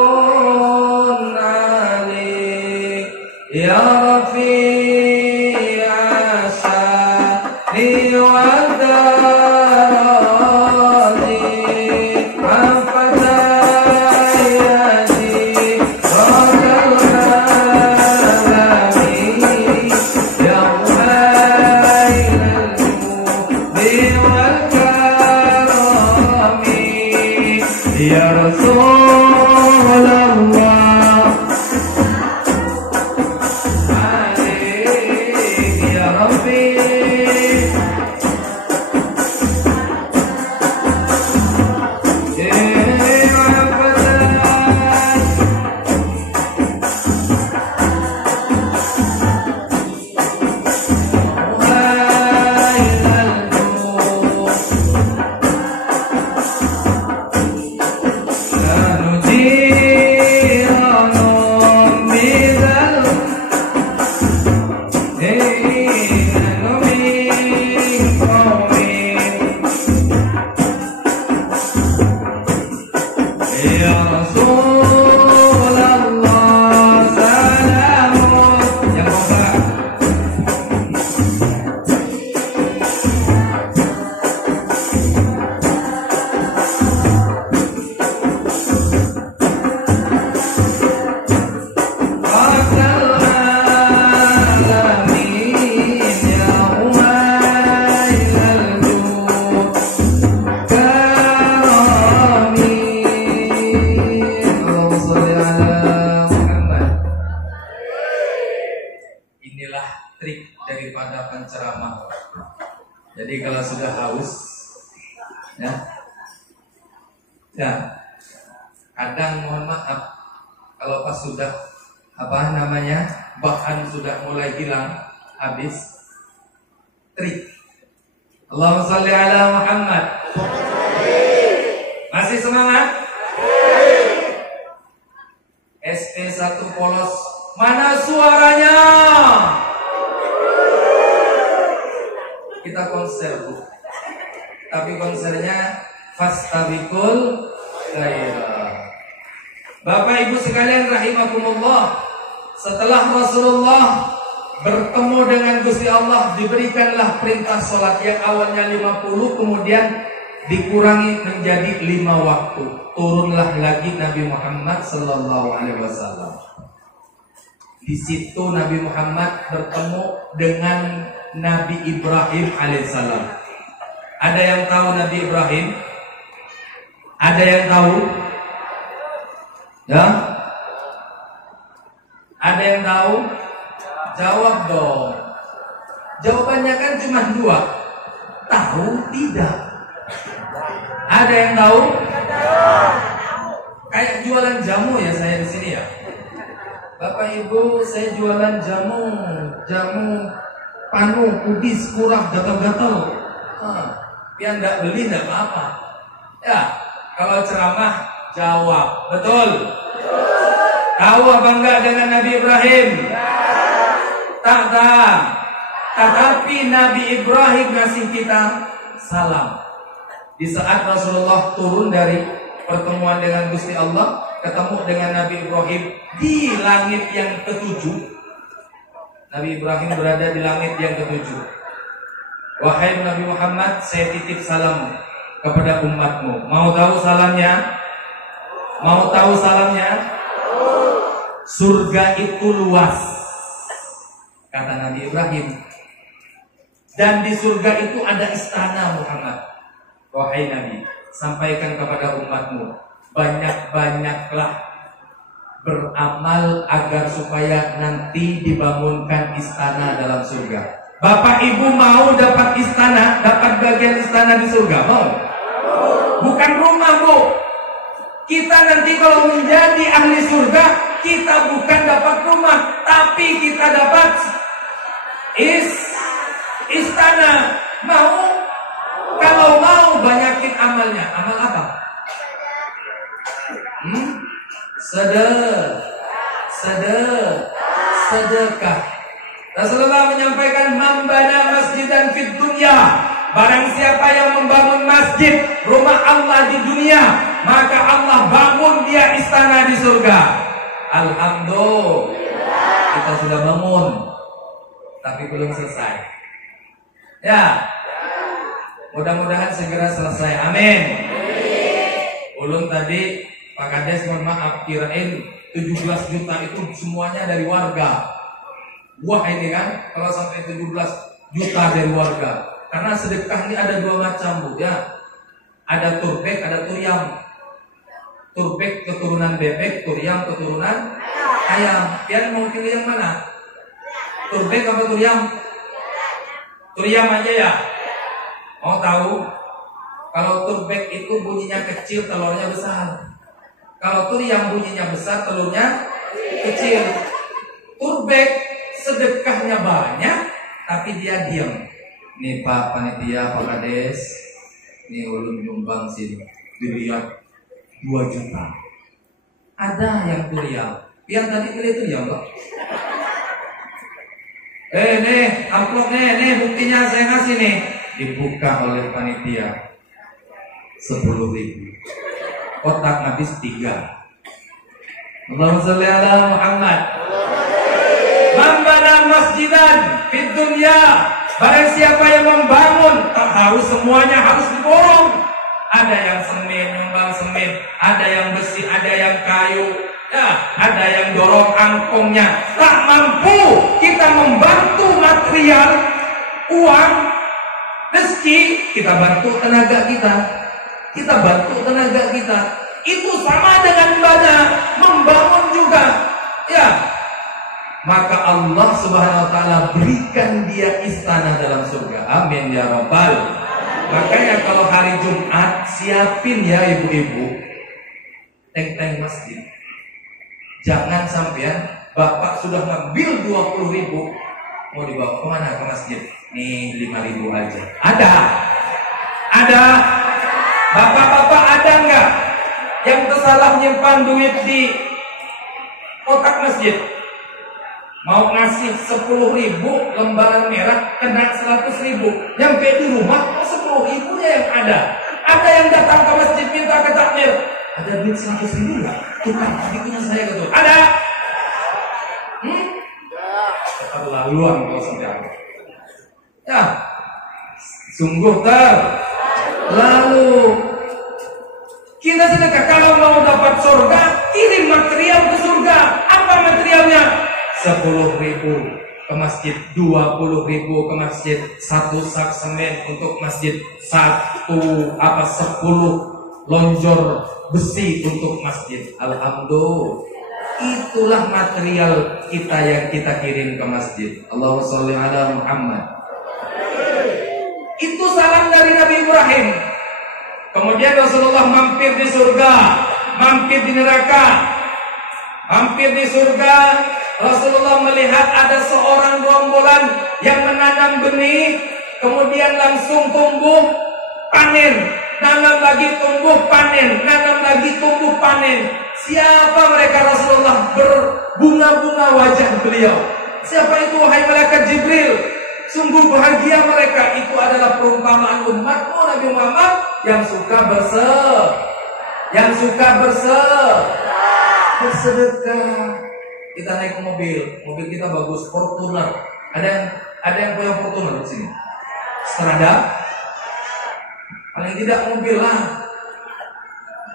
alaik. Ya Rafi'a sya'ni wa Ya. Ya. Kadang mohon maaf kalau pas sudah bahan sudah mulai hilang, habis, trik. Allahumma sholli ala Muhammad. Masih semangat? SP1 polos, mana suaranya? Kita konser, Bu. Tapi konsernya fastabiqul khairat. Bapak Ibu sekalian rahimakumullah, setelah Rasulullah bertemu dengan Gusti Allah, diberikanlah perintah sholat yang awalnya 50 kemudian dikurangi menjadi 5 waktu. Turunlah lagi Nabi Muhammad sallallahu alaihi wasallam. Di situ Nabi Muhammad bertemu dengan Nabi Ibrahim alaihissalam. Ada yang tahu Nabi Ibrahim? Ada yang tahu? Ya? Ada yang tahu? Jawab dong. Jawabannya kan cuma 2. Tahu tidak? Ada yang tahu? Kayak jualan jamu ya saya di sini ya. Bapak Ibu, saya jualan jamu panu, kudis, kurang, gatal-gatal. Biar nggak beli nggak apa-apa. Ya, kalau ceramah jawab, betul? Tahu apa enggak dengan Nabi Ibrahim? Tak. Tetapi Nabi Ibrahim ngasih kita salam. Di saat Rasulullah turun dari pertemuan dengan Gusti Allah, ketemu dengan Nabi Ibrahim di langit yang ke-7. Nabi Ibrahim berada di langit yang ke-7. Wahai Nabi Muhammad, saya titip salam kepada umatmu. Mau tahu salamnya? Mau tahu salamnya? Surga itu luas, kata Nabi Ibrahim. Dan di surga itu ada istana Muhammad. Wahai Nabi, sampaikan kepada umatmu, banyak-banyaklah beramal agar supaya nanti dibangunkan istana dalam surga. Bapak Ibu mau dapat istana, dapat bagian istana di surga? Mau? Bukan rumah, Bu. Kita nanti kalau menjadi ahli surga, kita bukan dapat rumah, tapi kita dapat istana. Mau? Kalau mau banyakin amalnya. Amal apa? Sedekah. Rasulullah menyampaikan, man bana masjidan fid dunya, barang siapa yang membangun masjid, rumah Allah di dunia, maka Allah bangun dia istana di surga. Alhamdulillah, kita sudah bangun, tapi belum selesai. Ya, mudah-mudahan segera selesai. Amin. Ulun tadi Pak Kades, mohon maaf, kirain 17 juta itu semuanya dari warga. Wah, ini kan kalau sampai 17 juta dari warga. Karena sedekah ini ada 2 macam, Bu, ya. Ada turbek, ada turiam. Turbek keturunan bebek, turiam keturunan ayam. Pian mau pilih yang mana? Turbek apa turiam? Turiam aja ya. Mau tahu? Kalau turbek itu bunyinya kecil, telurnya besar. Kalau turiam bunyinya besar, telurnya kecil. Turbek sedekahnya banyak, tapi dia diam. Nih Pak Panitia, Pak Kades, nih ulun nyumbang sini, dilihat 2 juta. Ada yang turiam. Biar tadi pilih turiam, Pak. Nih, amplop nih, buktinya saya kasih nih. Dibuka oleh panitia 10.000. Kotak habis 3. Allahumma sholli ala Muhammad. Membana masjidan fid dunya, barang siapa yang membangun, tak harus semuanya harus diborong. Ada yang semen, nyumbang semen, ada yang besi, ada yang kayu, ya, ada yang dorong angkongnya. Tak mampu kita membantu material, uang, rezeki, kita bantu tenaga kita. Kita bantu tenaga kita. Itu sama dengan ibadah, membangun juga. Ya. Maka Allah Subhanahu wa taala berikan dia istana dalam surga. Amin ya rabbal. Makanya kalau hari Jumat siapin ya ibu-ibu teng-teng masjid. Jangan sampai bapak sudah ngambil 20.000 mau dibawa kemana ke masjid? Nih 5.000 aja. Ada. Bapak-bapak ada nggak yang tersalah nyimpan duit di kotak masjid? Mau ngasih 10.000 lembaran merah kena 100.000. Yang kayak di rumah 10.000 ya yang ada. Ada yang datang ke masjid minta ke takmir. Ada duit 100.000 nggak? Tukar tadi punya saya gitu. Ada? Terlaluan kalau sampai aku. Ya, sungguh lalu kita sedekah. Kalau mau dapat surga, kirim material ke surga. Apa materialnya? 10.000 ke masjid, 20.000 ke masjid, 1 sak semen untuk masjid, 10 lonjor besi untuk masjid. Alhamdulillah. Itulah material kita yang kita kirim ke masjid. Allahumma sholli ala Muhammad. Itu salam dari Nabi Ibrahim. Kemudian Rasulullah mampir di surga, mampir di neraka. Mampir di surga, Rasulullah melihat ada seorang rombolan yang menanam benih, kemudian langsung tumbuh panen, nanam lagi tumbuh panen, nanam lagi tumbuh panen. Siapa mereka Rasulullah? Berbunga-bunga wajah beliau. Siapa itu wahai malaikat Jibril? Sungguh bahagia mereka. Itu adalah perumpamaan umatmu Nabi Muhammad yang suka bersedekah. Kita naik mobil kita bagus, Fortuner. Ada yang punya Fortuner di sini? Strada? Paling tidak mobil lah.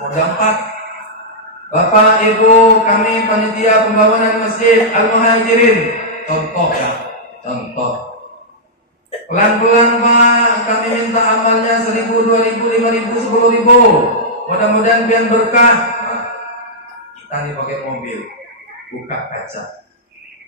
Roda 4. Bapak, Ibu, kami panitia pembangunan Masjid Al-Muhajirin. Contoh. Pelan-pelan Pak, kami minta amalnya 1.000, 2.000, 5.000, 10.000. Mudah-mudahan biar berkah. Nah, kita nih pakai mobil, buka kaca,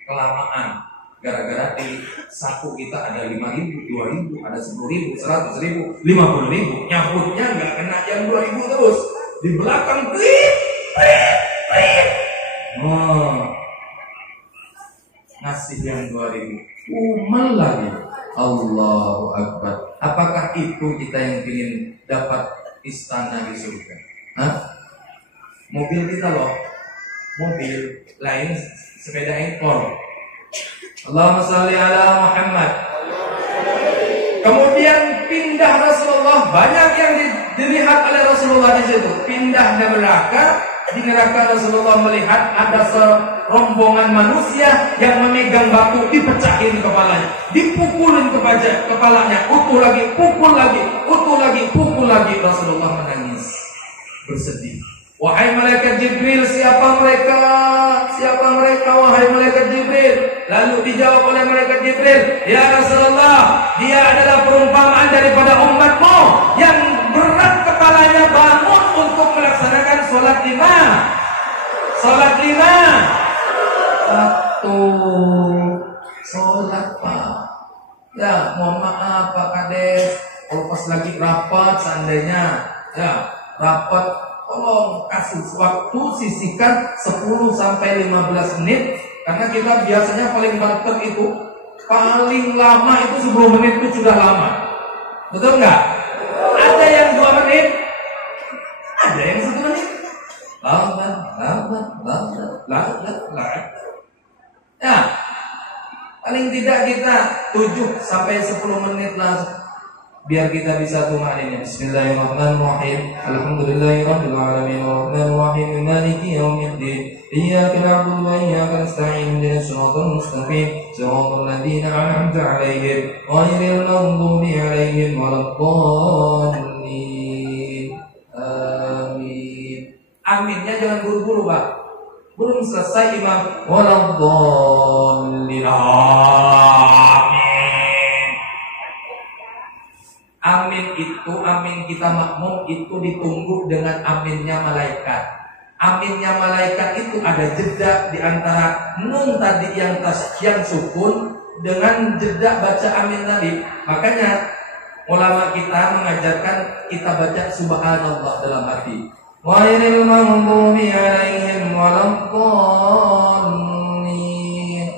kelamaan. Gara-gara di saku kita ada 5.000, 2.000, ada 10.000, 100.000, 50.000. Nyabutnya nggak kena yang 2.000 terus. Di belakang ngasih yang 2.000 umel lagi. Allahu Akbar. Apakah itu kita yang ingin dapat istana di surga? Hah? Mobil kita loh, mobil lain sepeda ekor. Allahumma sholli ala Muhammad. Kemudian pindah Rasulullah, banyak yang dilihat oleh Rasulullah di situ. Pindah ke neraka. Di neraka Rasulullah melihat ada serombongan manusia yang memegang batu, dipecahin kepalanya, dipukulin kepalanya, utuh lagi, pukul lagi, utuh lagi, pukul lagi. Rasulullah menangis, bersedih. Wahai malaikat Jibril, siapa mereka? Siapa mereka wahai malaikat Jibril? Lalu dijawab oleh malaikat Jibril, ya Rasulullah, dia adalah perumpamaan daripada umatmu yang berat kepalanya bangun untuk melaksanakan sholat 5. Satu sholat Pak. Ya, mohon maaf Pak Kades, kalau pas lagi rapat seandainya ya rapat, tolong kasih waktu, sisihkan 10-15 menit. Karena kita biasanya paling banter itu paling lama itu 10 menit itu sudah lama. Betul nggak? Ada yang 2 menit, ada yang 1 menit. Lambat. Ya, paling tidak kita 7-10 menit lah, biar kita bisa tumanin. Bismillahirrahmanirrahim. Alhamdulillahirabbil alamin arrahmanir rahim maliki yaumiddin. Iyyaka na'budu wa iyyaka nasta'in ihdinas siratal mustaqim siratal ladzina an'amta 'alaihim ghairil maghdubi 'alaihim waladdallin. Amin. Aminnya jangan buru-buru, Pak. Belum selesai imam waladdallin. Amin itu, amin kita makmum itu ditunggu dengan aminnya malaikat. Aminnya malaikat itu ada jeda di antara nun tadi yang sukun dengan jeda baca amin tadi. Makanya Ulama kita mengajarkan kita baca subhanallah dalam hati. Ghairil maghdubi 'alaihim waladdallin.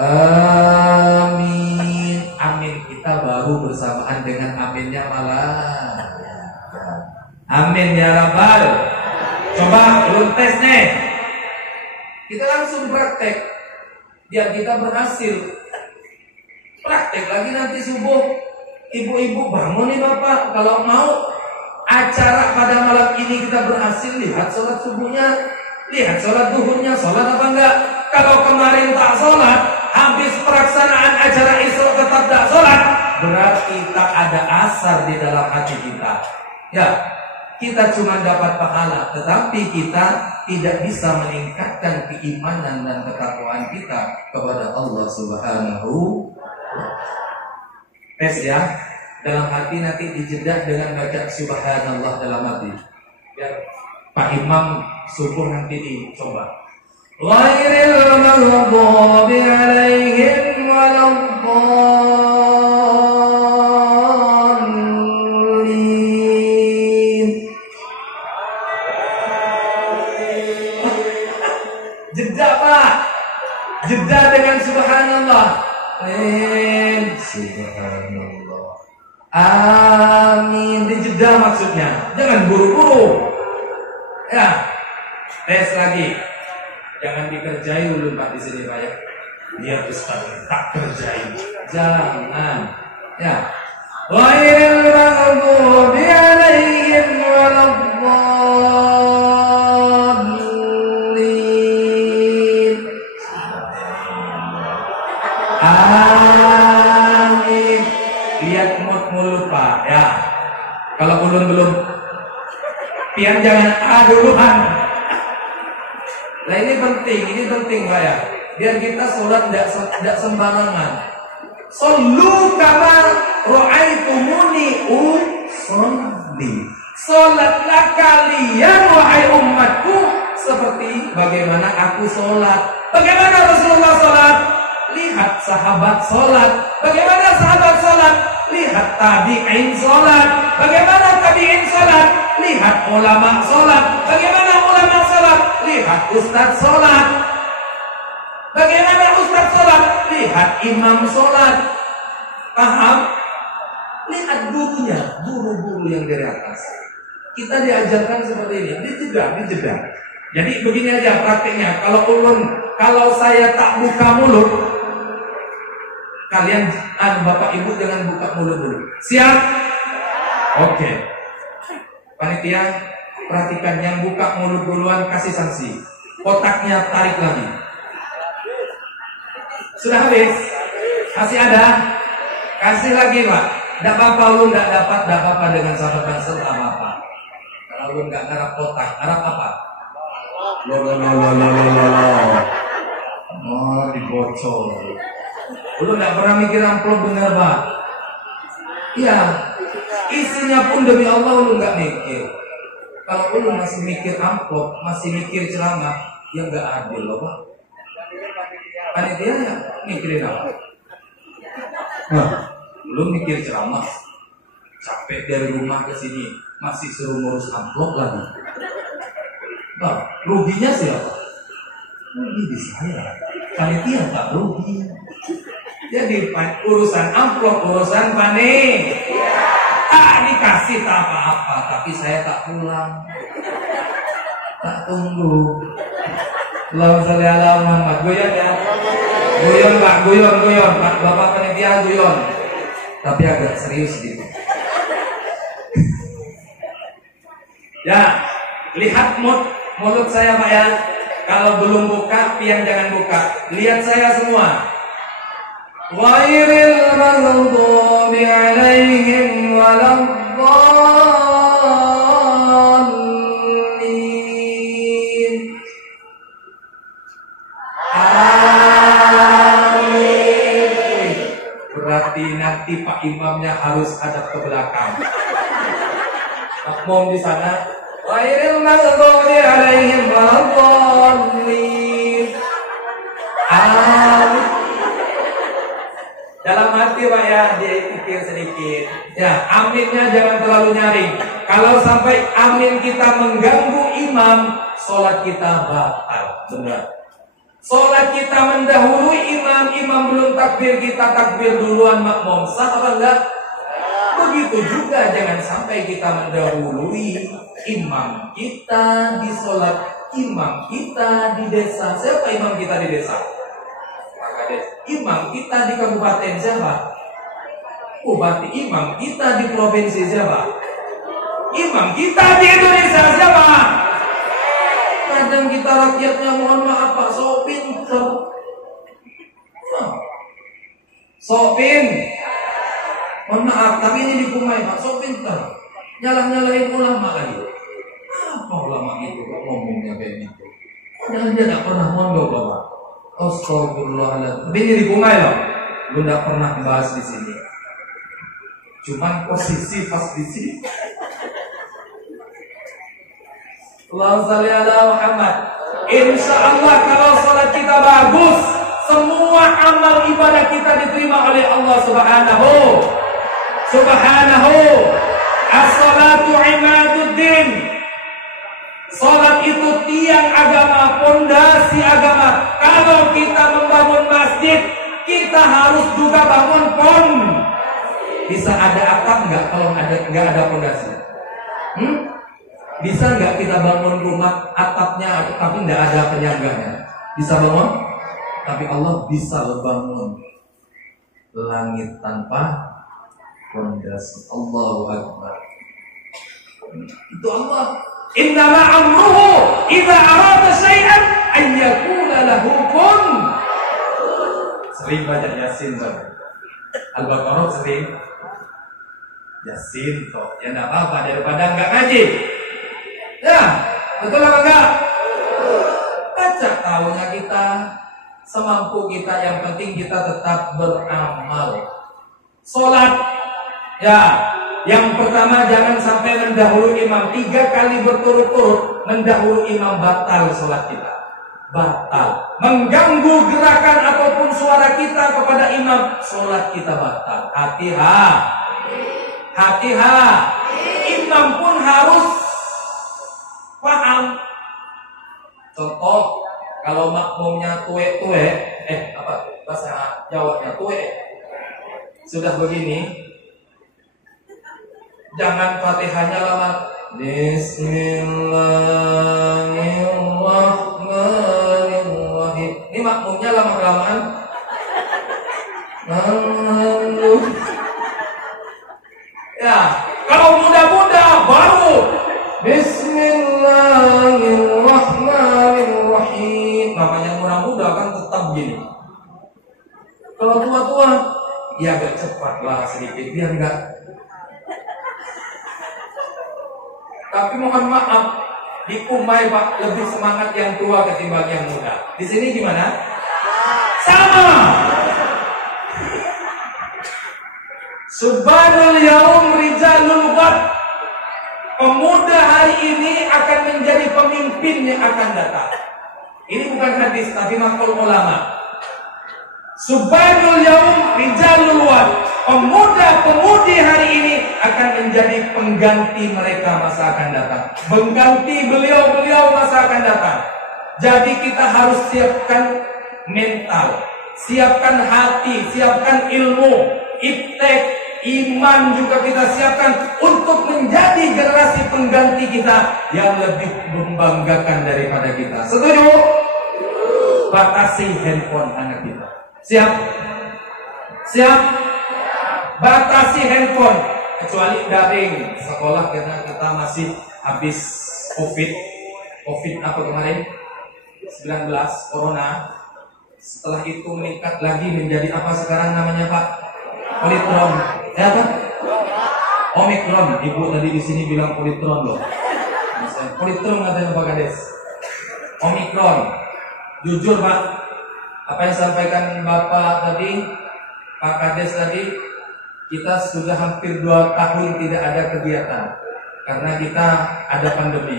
Amin. Amin kita baru bersamaan dengan aminnya malah. Amin ya Rabbal. Coba belum tes nih. Kita langsung praktek biar kita berhasil. Praktek lagi nanti subuh. Ibu-ibu bangun nih Bapak. Kalau mau acara pada malam ini kita berhasil, lihat sholat subuhnya, lihat sholat duhurnya, sholat apa enggak. Kalau kemarin tak sholat, habis pelaksanaan acara Isra tetap tak sholat, berarti tak ada asar di dalam hati kita. Ya, kita cuma dapat pahala, tetapi kita tidak bisa meningkatkan keimanan dan ketakwaan kita kepada Allah Subhanahu wa Ta'ala. Tes ya, dalam hati nanti dijeda dengan baca subhanallah dalam hati. Biar Pak Imam subuh nanti dicoba. Ghairil maghdubi 'alaihim waladdallin. Jeda Pak. Jeda dengan subhanallah. Subhanallah. Amin. Dijeda maksudnya. Jangan buru-buru. Ya. Tes lagi. Jangan dikerjai dulu Pak di sini Pak ya. Lihat Ustaz tak kerjain. Jangan. Ya. Ghairil maghdubi 'alaihim waladdallin. Amin. Lihat mulut Pak ya. Kalau belum pian jangan duluan. Nah ini penting Pak ya. Biar kita sholat tidak sembarangan. Shollu kama ra'aitumuni usolli. Sholatlah kalian wahai umatku seperti bagaimana aku sholat. Bagaimana Rasulullah sholat? Lihat sahabat sholat. Bagaimana sahabat sholat? Lihat tabi'in sholat. Bagaimana tabi'in sholat? Lihat ulama sholat. Bagaimana ulama sholat? Lihat ustadz sholat. Bagaimana ustadz sholat? Lihat imam sholat. Paham? Lihat gurunya, guru-guru yang dari atas. Kita diajarkan seperti ini. Dijeda. Jadi begini aja praktiknya. Kalau saya tak buka mulut, kalian Bapak Ibu jangan buka mulut dulu. Siap? Oke. Panitia, perhatikan yang buka mulut duluan kasih sanksi. Kotaknya tarik lagi. Sudah habis? Masih ada? Kasih lagi Pak. Tidak apa-apa lu nggak dapat, tidak apa-apa dengan sahabat Banser, tidak apa-apa. Kalau lu nggak garap kotak, garap apa? Lo. Oh, dibocor. Lu nggak pernah mikir amplop bener Pak? Iya. Isinya pun demi Allah lu nggak mikir. Kalau lu masih mikir amplop, masih mikir ceramah, ya nggak adil loh Pak. Panitia ya mikirin apa? Nah, lu mikir ceramah, capek dari rumah ke sini, masih suruh ngurus amplop lagi. Nah, ruginya siapa? Rugi di saya. Panitia tak rugi. Jadi urusan amplop, urusan panik. Dikasih tak apa-apa, tapi saya tak pulang. Tak tunggu. Allahumma sholli ala Muhammad. Guyon ya. Guyon Pak, guyon. Pak, Bapak panitia guyon. Tapi agak serius gitu. Ya, lihat mulut saya Pak ya. Kalau belum buka, pian jangan buka. Lihat saya semua. Ghairil maghdubi 'alaihim waladdallin. Amin. Berarti nanti Pak Imamnya harus hadap ke belakang. Makmum di sana. Ghairil maghdubi 'alaihim waladdallin. Amin. Dalam hati Pak ya, dia pikir sedikit. Ya, aminnya jangan terlalu nyaring. Kalau sampai amin kita mengganggu imam, sholat kita batal. Benar. Sholat kita mendahului imam, imam belum takbir, kita takbir duluan makmum. Sah apa enggak? Begitu juga jangan sampai kita mendahului imam kita di sholat, imam kita di desa. Siapa imam kita di desa? Imam kita di kabupaten siapa? Berarti imam kita di provinsi siapa? Imam kita di Indonesia siapa? Kadang kita rakyatnya mohon maaf Pak, so pinter. Mohon maaf, tapi ini dikumai Pak, so pinter. Nyalahin ulama lagi. Apa ulama itu kok ngomongnya kayak gitu? Padahal dia tidak pernah mondok Bapak. Astagfirullahaladzim. Tapi ini dikumai loh. Lu tidak pernah bahas di sini. Cuman posisi pas di sini. Allahumma shalli ala Muhammad. Insya Allah kalau salat kita bagus, semua amal ibadah kita diterima oleh Allah Subhanahu. As-salatu imaduddin. Salat itu tiang agama, pondasi agama. Kalau kita membangun masjid, kita harus juga bangun pon. Bisa ada atap nggak kalau nggak ada pondasi? Bisa nggak kita bangun rumah atapnya tapi nggak ada penyangganya? Bisa bangun? Tapi Allah bisa bangun langit tanpa pondasi. Allahu Akbar. Itu Allah. Innama amruhu idza arada syai'an an yaqula lahu kun. Sering baca Yasin Bapak. Al-Baqarah sering. Yasin kok. Ya enggak apa-apa daripada enggak ngaji. Ya, betul apa enggak? Baca tahunya kita semampu kita, yang penting kita tetap beramal. Salat ya. Yang pertama jangan sampai mendahului imam. 3 kali berturut-turut mendahului imam batal sholat kita. Batal. Mengganggu gerakan ataupun suara kita kepada imam, sholat kita batal. Hati-hati. Imam pun harus paham. Contoh, kalau makmumnya tue, bahasa Jawanya tue, sudah begini, jangan Fatihahnya lama. Bismillahirrahmanirrahim. Ini makmumnya lama-kelamaan. Ya, kalau muda-muda baru Bismillahirrahmanirrahim. Namanya muda-muda kan tetap gini. Kalau tua-tua, ya agak cepat lah sedikit biar enggak. Tapi mohon maaf, di Kumai Pak lebih semangat yang tua ketimbang yang muda. Di sini gimana? Sama. Subhanul yaum rijalul ghad. Pemuda hari ini akan menjadi pemimpin yang akan datang. Ini bukan hadis tapi maqal ulama. Subhanul yaum rijalul ghad. Pemuda-pemudi hari ini akan menjadi pengganti mereka masa akan datang. Mengganti beliau-beliau masa akan datang. Jadi kita harus siapkan mental, siapkan hati, siapkan ilmu, iptek, iman juga kita siapkan untuk menjadi generasi pengganti kita yang lebih membanggakan daripada kita. Setuju? Batasi handphone anak kita. Siap? Siap? Batasi handphone, kecuali daring sekolah karena kita masih habis COVID apa kemarin 19 corona. Setelah itu meningkat lagi menjadi apa sekarang namanya Pak? Omikron. Ya Pak? Omikron. Ibu tadi di sini bilang Omikron loh. Omikron katanya Pak Kades. Omikron. Jujur Pak, apa yang disampaikan Bapak tadi, Pak Kades tadi, kita sudah hampir 2 tahun tidak ada kegiatan karena kita ada pandemi.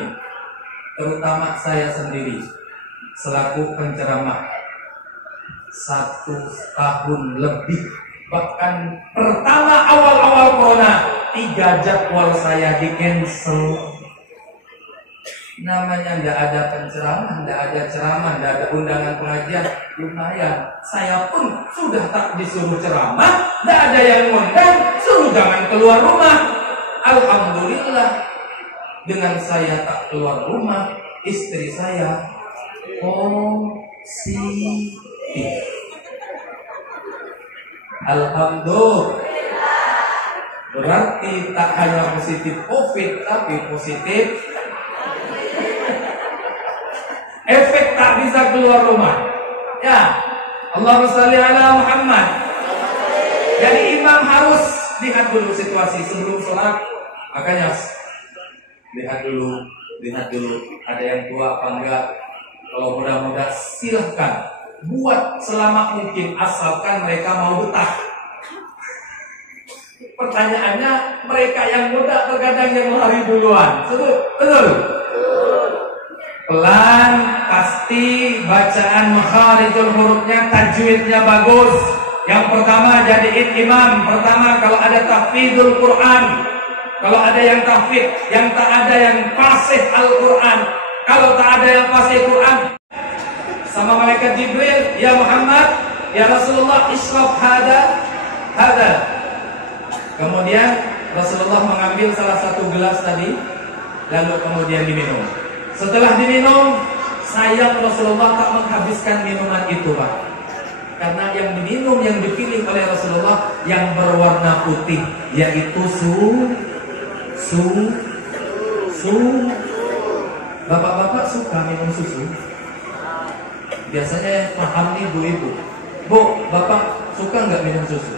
Terutama saya sendiri selaku penceramah 1 tahun lebih Bahkan pertama awal-awal corona 3 jadwal saya di cancel. Namanya nggak ada penceramah, nggak ada ceramah, nggak ada undangan pengajian, lumayan. Saya pun sudah tak disuruh ceramah, nggak ada yang ngundang, suruh jangan keluar rumah. Alhamdulillah, dengan saya tak keluar rumah, istri saya positif. Alhamdulillah. Berarti tak hanya positif COVID, tapi positif efek tak bisa keluar rumah. Ya, Allahumma shalli ala Muhammad. Jadi imam harus lihat dulu situasi sebelum sholat. Makanya lihat dulu ada yang tua apa enggak. Kalau muda-muda silahkan buat selama mungkin, asalkan mereka mau betah. Pertanyaannya, mereka yang muda terkadang yang lari duluan. Betul? Pelan, pasti bacaan makharijul hurufnya, tajwidnya bagus. Yang pertama jadiin imam. Pertama kalau ada tahfidzul Quran, kalau ada yang tahfidz, yang tak ada yang fasih Al-Quran. Kalau tak ada yang fasih Quran, sama malaikat Jibril, ya Muhammad, ya Rasulullah, ishrab hada. Kemudian Rasulullah mengambil salah satu gelas tadi, lalu kemudian diminum. Setelah diminum, sayang Rasulullah tak menghabiskan minuman itu, Pak. Karena yang diminum, yang dipilih oleh Rasulullah yang berwarna putih, yaitu susu. Bapak-bapak suka minum susu? Biasanya yang paham nih ibu-ibu. Bu, bapak suka nggak minum susu?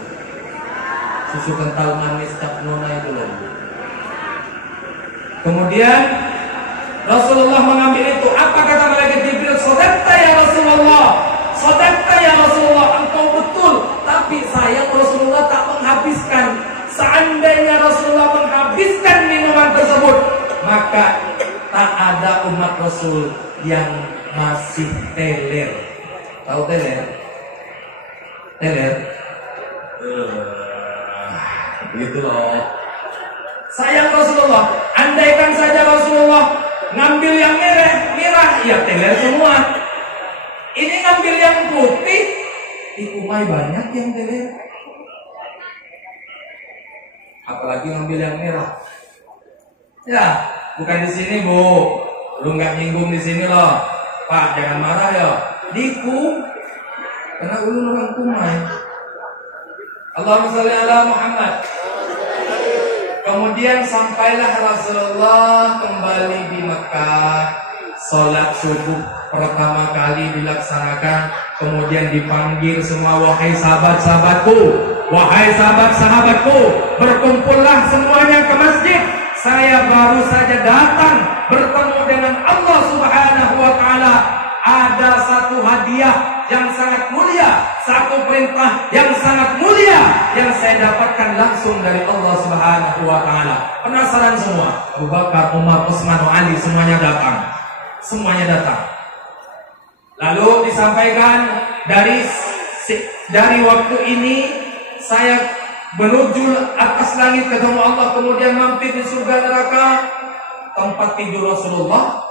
Susu kental manis cap nona itu loh. Kemudian Rasulullah mengambil itu. Apa kata malaikat Jibril? Shadaqta ya Rasulullah. Shadaqta ya Rasulullah. Engkau betul. Tapi sayang Rasulullah tak menghabiskan. Seandainya Rasulullah menghabiskan minuman tersebut, maka tak ada umat Rasul yang masih teler. Tahu teler? Gitu loh. Sayang Rasulullah. Andaikan saja Rasulullah ngambil yang merah, ya teler semua. Ini ngambil yang putih, dikumai banyak yang teler. Apalagi ngambil yang merah. Ya, bukan di sini Bu. Lu nggak nyinggung di sini loh. Pak, jangan marah ya. Karena ulun orang kumai. Allahumma shalli ala Muhammad. Kemudian sampailah Rasulullah kembali di Mekah. Sholat subuh pertama kali dilaksanakan. Kemudian dipanggil semua, wahai sahabat-sahabatku, wahai sahabat-sahabatku, berkumpullah semuanya ke masjid. Saya baru saja datang bertemu dengan Allah Subhanahu wa Ta'ala. Ada satu hadiah yang sangat mulia, satu perintah yang sangat mulia yang saya dapatkan langsung dari Allah Subhanahu wa Ta'ala. Penasaran semua? Abu Bakar, Umar, Utsman, Ali semuanya datang. Lalu disampaikan dari waktu ini saya menuju atas langit ketemu Allah, kemudian mampir di surga neraka. Tempat tidur Rasulullah,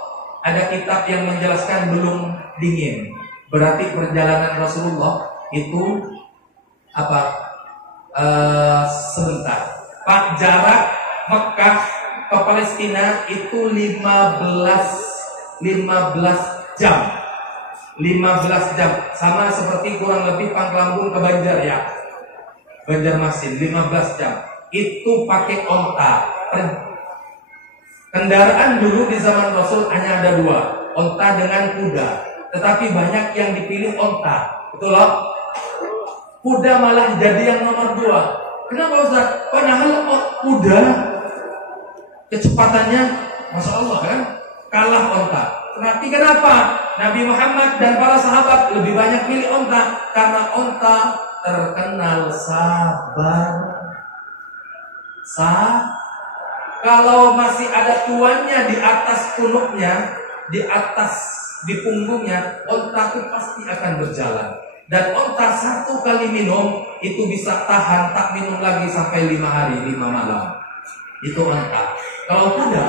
ada kitab yang menjelaskan belum dingin. Berarti perjalanan Rasulullah itu sebentar. Pak, jarak Mekah ke Palestina itu 15 jam. 15 jam. Sama seperti kurang lebih Pangkelambung ke Banjar ya. Banjarmasin 15 jam. Itu pakai onta. Kendaraan dulu di zaman Rasul hanya ada 2, onta dengan kuda. Tetapi banyak yang dipilih onta. Betul loh? Kuda malah jadi yang nomor 2. Kenapa Ustaz? Padahal kuda kecepatannya Masya Allah kan kalah onta. Tapi kenapa Nabi Muhammad dan para sahabat lebih banyak pilih onta? Karena onta terkenal sabar. Kalau masih ada tuannya di atas punuknya, di punggungnya, onta itu pasti akan berjalan. Dan onta satu kali minum itu bisa tahan tak minum lagi sampai 5 hari 5 malam. Itu onta. Kalau kuda,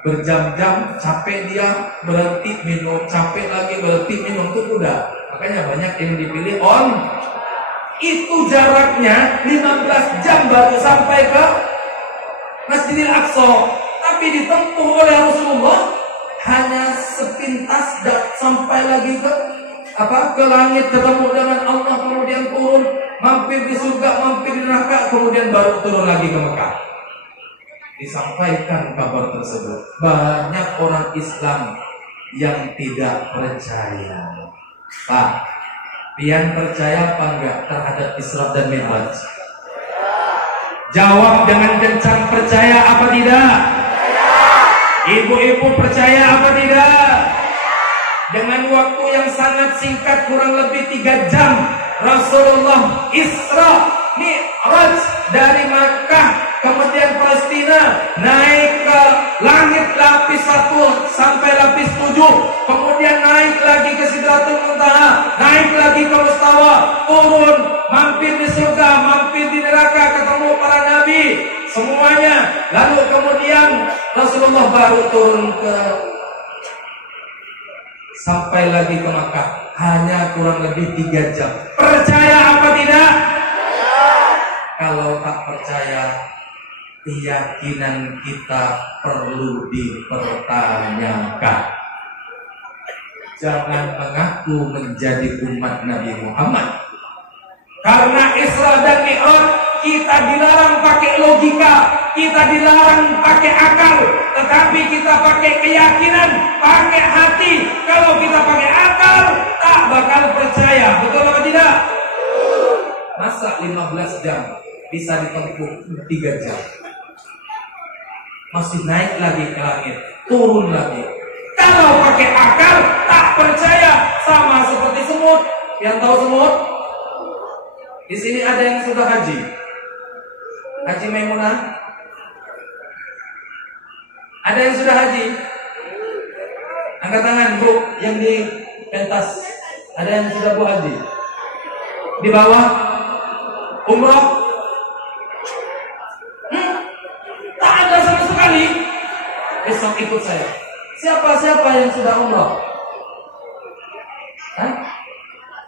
berjam-jam capek dia berhenti minum, capek lagi berhenti minum, itu kuda. Makanya banyak yang dipilih itu jaraknya 15 jam baru sampai ke Masjidil Aqsa. Tapi ditempuh oleh Rasulullah hanya sepintas sampai lagi ke langit, ketemu dengan Allah, kemudian turun, mampir di surga, mampir di neraka, kemudian baru turun lagi ke Mekah. Disampaikan kabar tersebut. Banyak orang Islam yang tidak percaya. Pak, pian percaya apa enggak terhadap Isra dan Mi'raj? Jawab dengan kencang, percaya apa tidak? Ibu-ibu percaya apa tidak? Dengan waktu yang sangat singkat, kurang lebih 3 jam, Rasulullah Isra Mi'raj dari Makkah kemudian Palestina, naik ke langit lapis 1 sampai lapis 7, kemudian naik lagi ke Sidratul Muntaha, naik lagi ke Mustawa, turun, mampir di surga, mampir di neraka, ketemu para nabi semuanya. Lalu kemudian Rasulullah baru turun sampai lagi ke Makkah, hanya kurang lebih 3 jam. Percaya apa tidak? Kalau tak percaya, keyakinan kita perlu dipertanyakan. Jangan mengaku menjadi umat Nabi Muhammad karena Isra dan Mi'raj kita dilarang pakai logika, kita dilarang pakai akal, tetapi kita pakai keyakinan, pakai hati. Kalau kita pakai akal, tak bakal percaya. Betul atau tidak? Masa 15 jam bisa ditempuh 3 jam? Masih naik lagi ke langit, turun lagi. Kalau pakai akal, tak percaya. Sama seperti semut. Yang tahu semut? Di sini ada yang sudah haji. Haji Maimunah? Ada yang sudah haji? Angkat tangan, Bu, yang di pentas. Ada yang sudah Bu haji? Di bawah? Umroh? Tak ada sama sekali. Besok ikut saya. Siapa yang sudah umroh?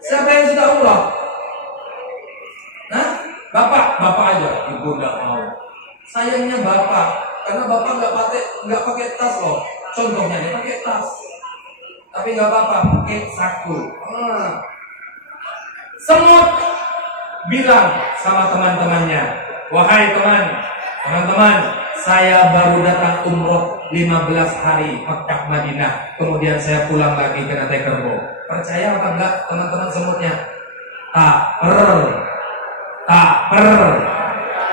Siapa yang sudah umroh? Bapak aja. Ibu nggak mau. Sayangnya bapak, karena bapak nggak pakai tas loh. Contohnya dia pakai tas, tapi nggak apa-apa, pakai saku. Semut bilang sama teman-temannya, wahai teman-teman, saya baru datang umroh 15 hari Mekah Madinah, kemudian saya pulang lagi ke Natai Kerbau. Percaya apa enggak teman-teman semutnya? Tak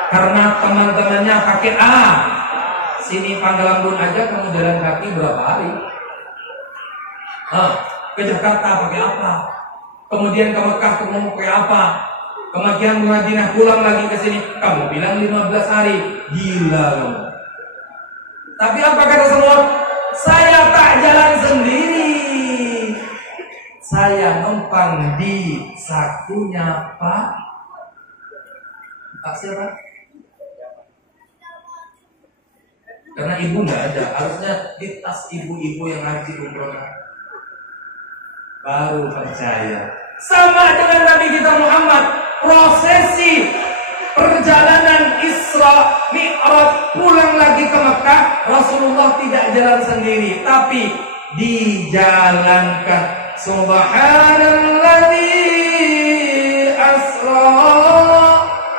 karena teman-temannya pakai sini Panggalambun aja kamu jalan kaki berapa hari? Ke Jakarta pakai apa? Kemudian ke Mekah kamu pakai apa? Kemudian ke Madinah pulang lagi ke sini, kamu bilang 15 hari. Gila loh. Tapi apa kata semut? Saya tak jalan sendiri. Saya numpang di sakunya Pak siapa? Karena ibu nggak ada, harusnya di tas ibu-ibu yang haji umroh baru percaya. Sama dengan Nabi kita Muhammad, prosesi perjalanan Isra Mi'raj pulang lagi ke Mekah, Rasulullah tidak jalan sendiri, tapi dijalankan. Subhanalladzi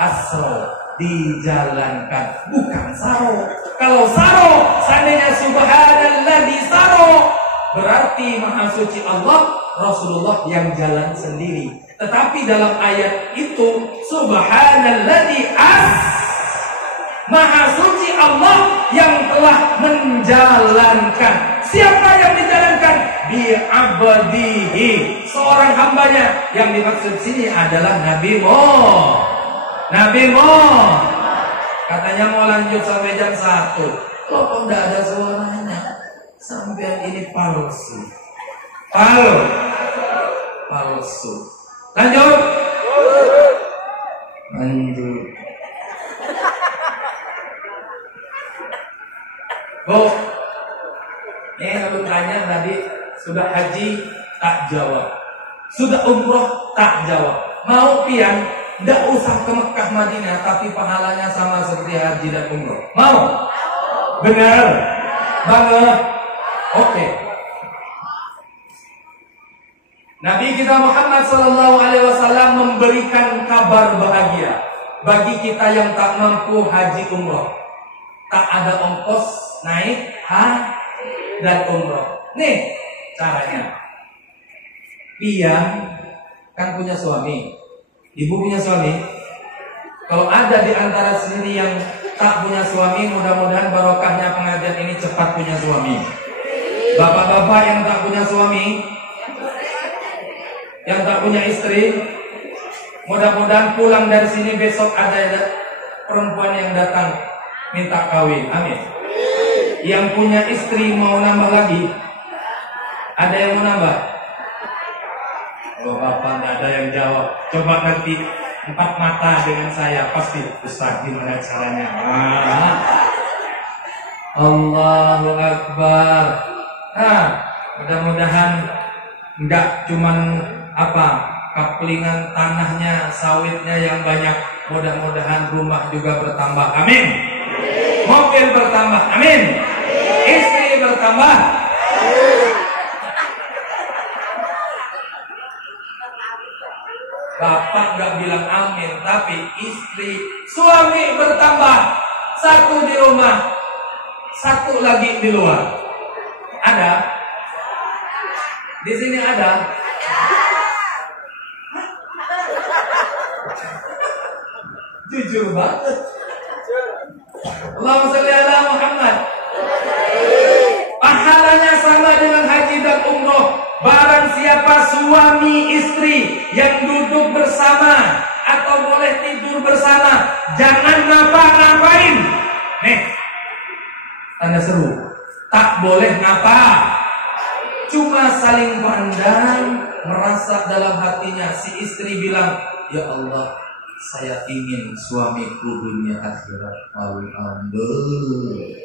asra, dijalankan, bukan saro. Kalau saro, seandainya subhanalladzi saro, berarti maha suci Allah, Rasulullah yang jalan sendiri. Tetapi dalam ayat itu subhanalladzi maha suci Allah yang telah menjalankan. Siapa yang dijalankan? Bi abdihi, seorang hambanya. Yang dimaksud sini adalah Nabi Mo. Katanya mau lanjut sampai jam 1. Kok tidak ada suaranya? Sampai ini palsu. Lanjut. Manjur. Bu, ini aku tanya tadi, sudah haji tak jawab, sudah umroh tak jawab. Mau pian, tidak usah ke Mekah Madinah, tapi pahalanya sama seperti haji dan umroh. Mau? Benar? Banget? Oke. Nabi kita Muhammad SAW memberikan kabar bahagia bagi kita yang tak mampu haji umroh. Tak ada ongkos naik haji dan umroh. Nih caranya. Pian kan punya suami, ibu punya suami. Kalau ada di antara sini yang tak punya suami, mudah-mudahan barokahnya pengajian ini cepat punya suami. Bapak-bapak yang tak punya suami, yang tak punya istri, mudah-mudahan pulang dari sini besok ada perempuan yang datang minta kawin. Amin. Yang punya istri mau nambah lagi? Ada yang mau nambah? Oh, bapak tidak ada yang jawab. Coba nanti 4 mata dengan saya, pasti Ustaz gimana caranya. Allahu Akbar. Mudah-mudahan enggak cuman kaplingan tanahnya, sawitnya yang banyak. Mudah-mudahan rumah juga bertambah. Amin. Mobil bertambah. Amin. Istri bertambah. Bapak nggak bilang amin, tapi istri, suami bertambah. 1 di rumah, 1 lagi di luar. Ada? Di sini ada? Jujur banget. Allahumma sholli ala Muhammad. Pahalanya sama dengan haji dan umroh. Barang siapa suami istri yang duduk bersama atau boleh tidur bersama, jangan ngapa-ngapain. Nih, tanda seru. Tak boleh ngapa, cuma saling pandang, merasa dalam hatinya. Si istri bilang, ya Allah, saya ingin suamiku dunia akhirat. Alhamdulillah.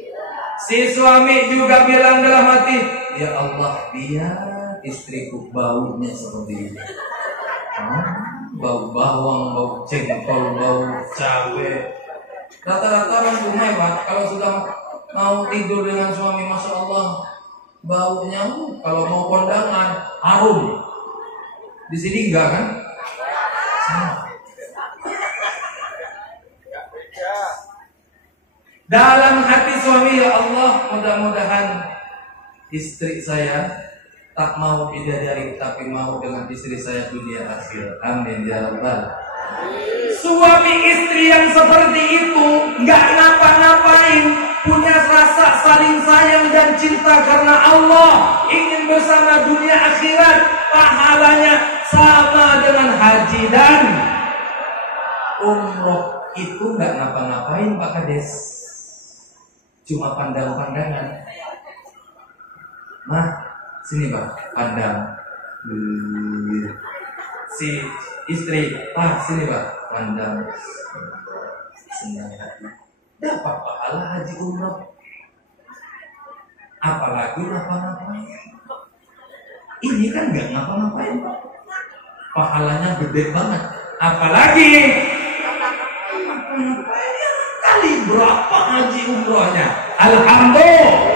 Si suami juga bilang dalam hati, ya Allah, biar istriku baunya seperti ini. Bau bawang, bau jengkol, bau cabai. Rata-rata orang rumah Pak, kalau sudah mau tidur dengan suami, masya Allah, baunya kalau mau kondangan harum. Di sini enggak kan? Dalam hati suami, ya Allah, mudah-mudahan istri saya tak mau bidadari, tapi mau dengan istri saya dunia akhir. Amin ya rabbal. Suami istri yang seperti itu nggak ngapa-ngapain, punya rasa saling sayang dan cinta karena Allah, ingin bersama dunia akhirat, pahalanya sama dengan haji dan umroh. Itu nggak ngapa-ngapain Pak Kades, cuma pandang-pandangan. Nah, sini Pak, pandang. Si istri, Pak, sini Pak, pandang. Senang hati. Dapat pahala haji umroh. Apalagi ngapa-ngapain. Ini kan nggak ngapa-ngapain Pak, pahalanya gede banget. Apalagi kali berapa haji umrohnya. Alhamdulillah.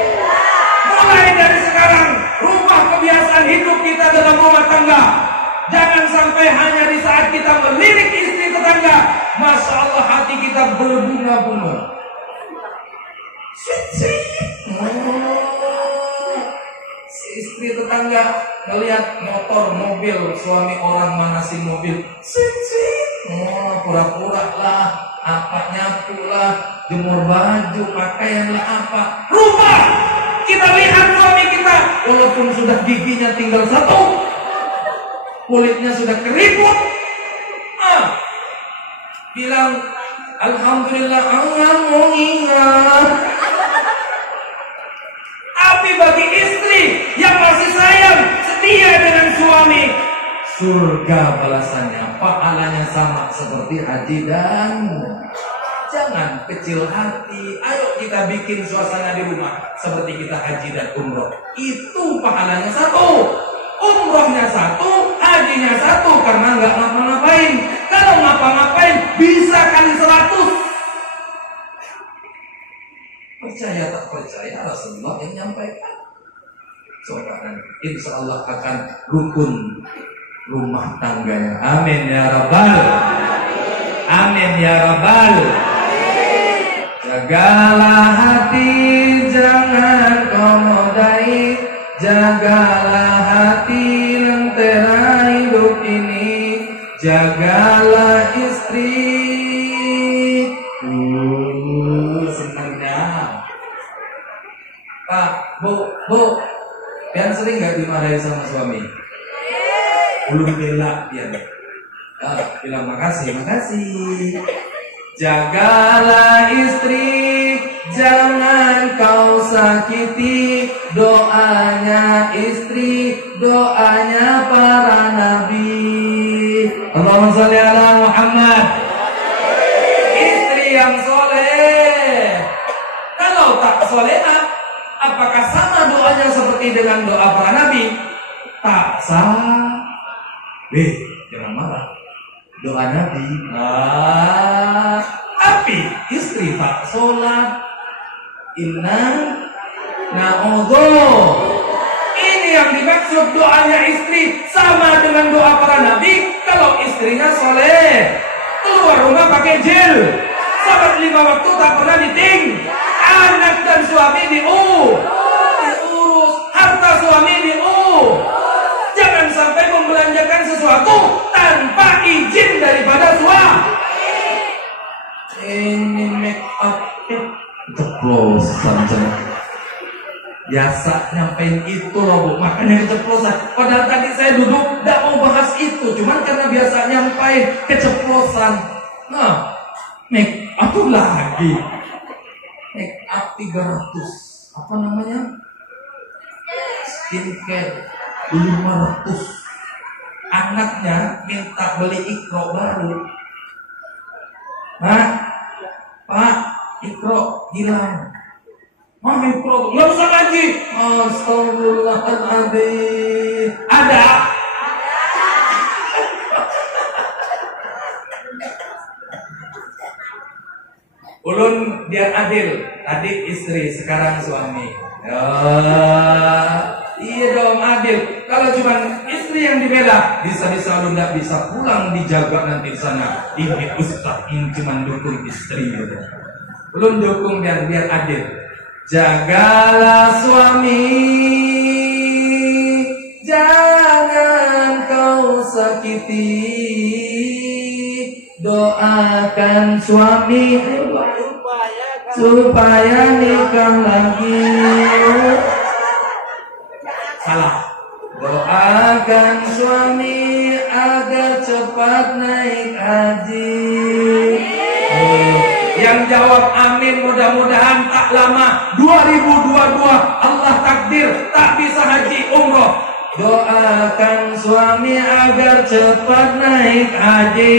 Mulai dari sekarang, rubah kebiasaan hidup kita dalam rumah tangga. Jangan sampai hanya di saat kita melirik istri tetangga, masya Allah hati kita berbunga-bunga. Si istri tetangga melihat motor, mobil, suami orang manasi mobil. Pura-pura lah, apa nyapu lah, jemur baju, pakaian lah apa. Rubah! Kita lihat suami kita, walaupun sudah giginya tinggal 1, kulitnya sudah keriput, bilang alhamdulillah Allah mau ingat. Tapi bagi istri yang masih sayang, setia dengan suami, surga balasannya, pahalanya pahalanya sama seperti haji dan jangan kecil hati. Ayo kita bikin suasana di rumah seperti kita haji dan umroh. Itu pahalanya satu, umrohnya satu, hajinya satu, karena nggak ngapa-ngapain. Kalau ngapa-ngapain bisa kali 100. Percaya tak percaya, Rasulullah yang nyampaikan. Coba nanti insya Allah akan rukun rumah tangganya. Amin ya Rabbal. Amin ya Rabbal. Jagalah hati, jangan kau nodai. Jagalah hati, lentera hidup ini. Jagalah istri. Senangnya Pak, Bu, kalian sering gak dimarahi sama suami? Belum bela dia. Bilang makasih. Jagalah istri, jangan kau sakiti. Doanya istri, doanya para nabi. Allahumma sholli ala Muhammad. Istri yang soleh. Kalau tak solehah, apakah sama doanya seperti dengan doa para nabi? Tak sama. Jangan marah. Doa nabi. Tapi istri tak sholat. Inna na'udhu. Ini yang dimaksud doanya istri sama dengan doa para nabi. Kalau istrinya soleh, keluar rumah pakai jil, salat 5 waktu tak pernah diting, anak dan suami diurus, harta suami diurus. Jangan sampai membelanjakan sesuatu tanpa izin daripada suami. Ini make up keceplosan. Biasa nyampein itu loh Bu, makanya keceplosan. Padahal tadi saya duduk gak mau bahas itu, cuman karena biasa nyampein keceplosan. Nah, make up lagi. Make up 300. Apa namanya? Skincare 500. Anaknya minta beli ikro baru. Pak, ikro hilang. Mami ikro nggak usah lagi. Astagfirullahaladzim. Ada. Ulun biar adil. Tadi istri, sekarang suami. Iya dong adil. Kalau cuma istri yang dibela, bisa-bisa lu nggak bisa pulang dijaga nanti di sana. Ini ustaz ini cuma dukung istri gitu. Belum dukung biar adil. Jagalah suami, jangan kau sakiti. Doakan suami supaya nikah lagi. Salah. Doakan suami agar cepat naik haji. Yang jawab amin mudah-mudahan tak lama 2022 Allah takdir tak bisa haji umroh. Doakan suami agar cepat naik haji.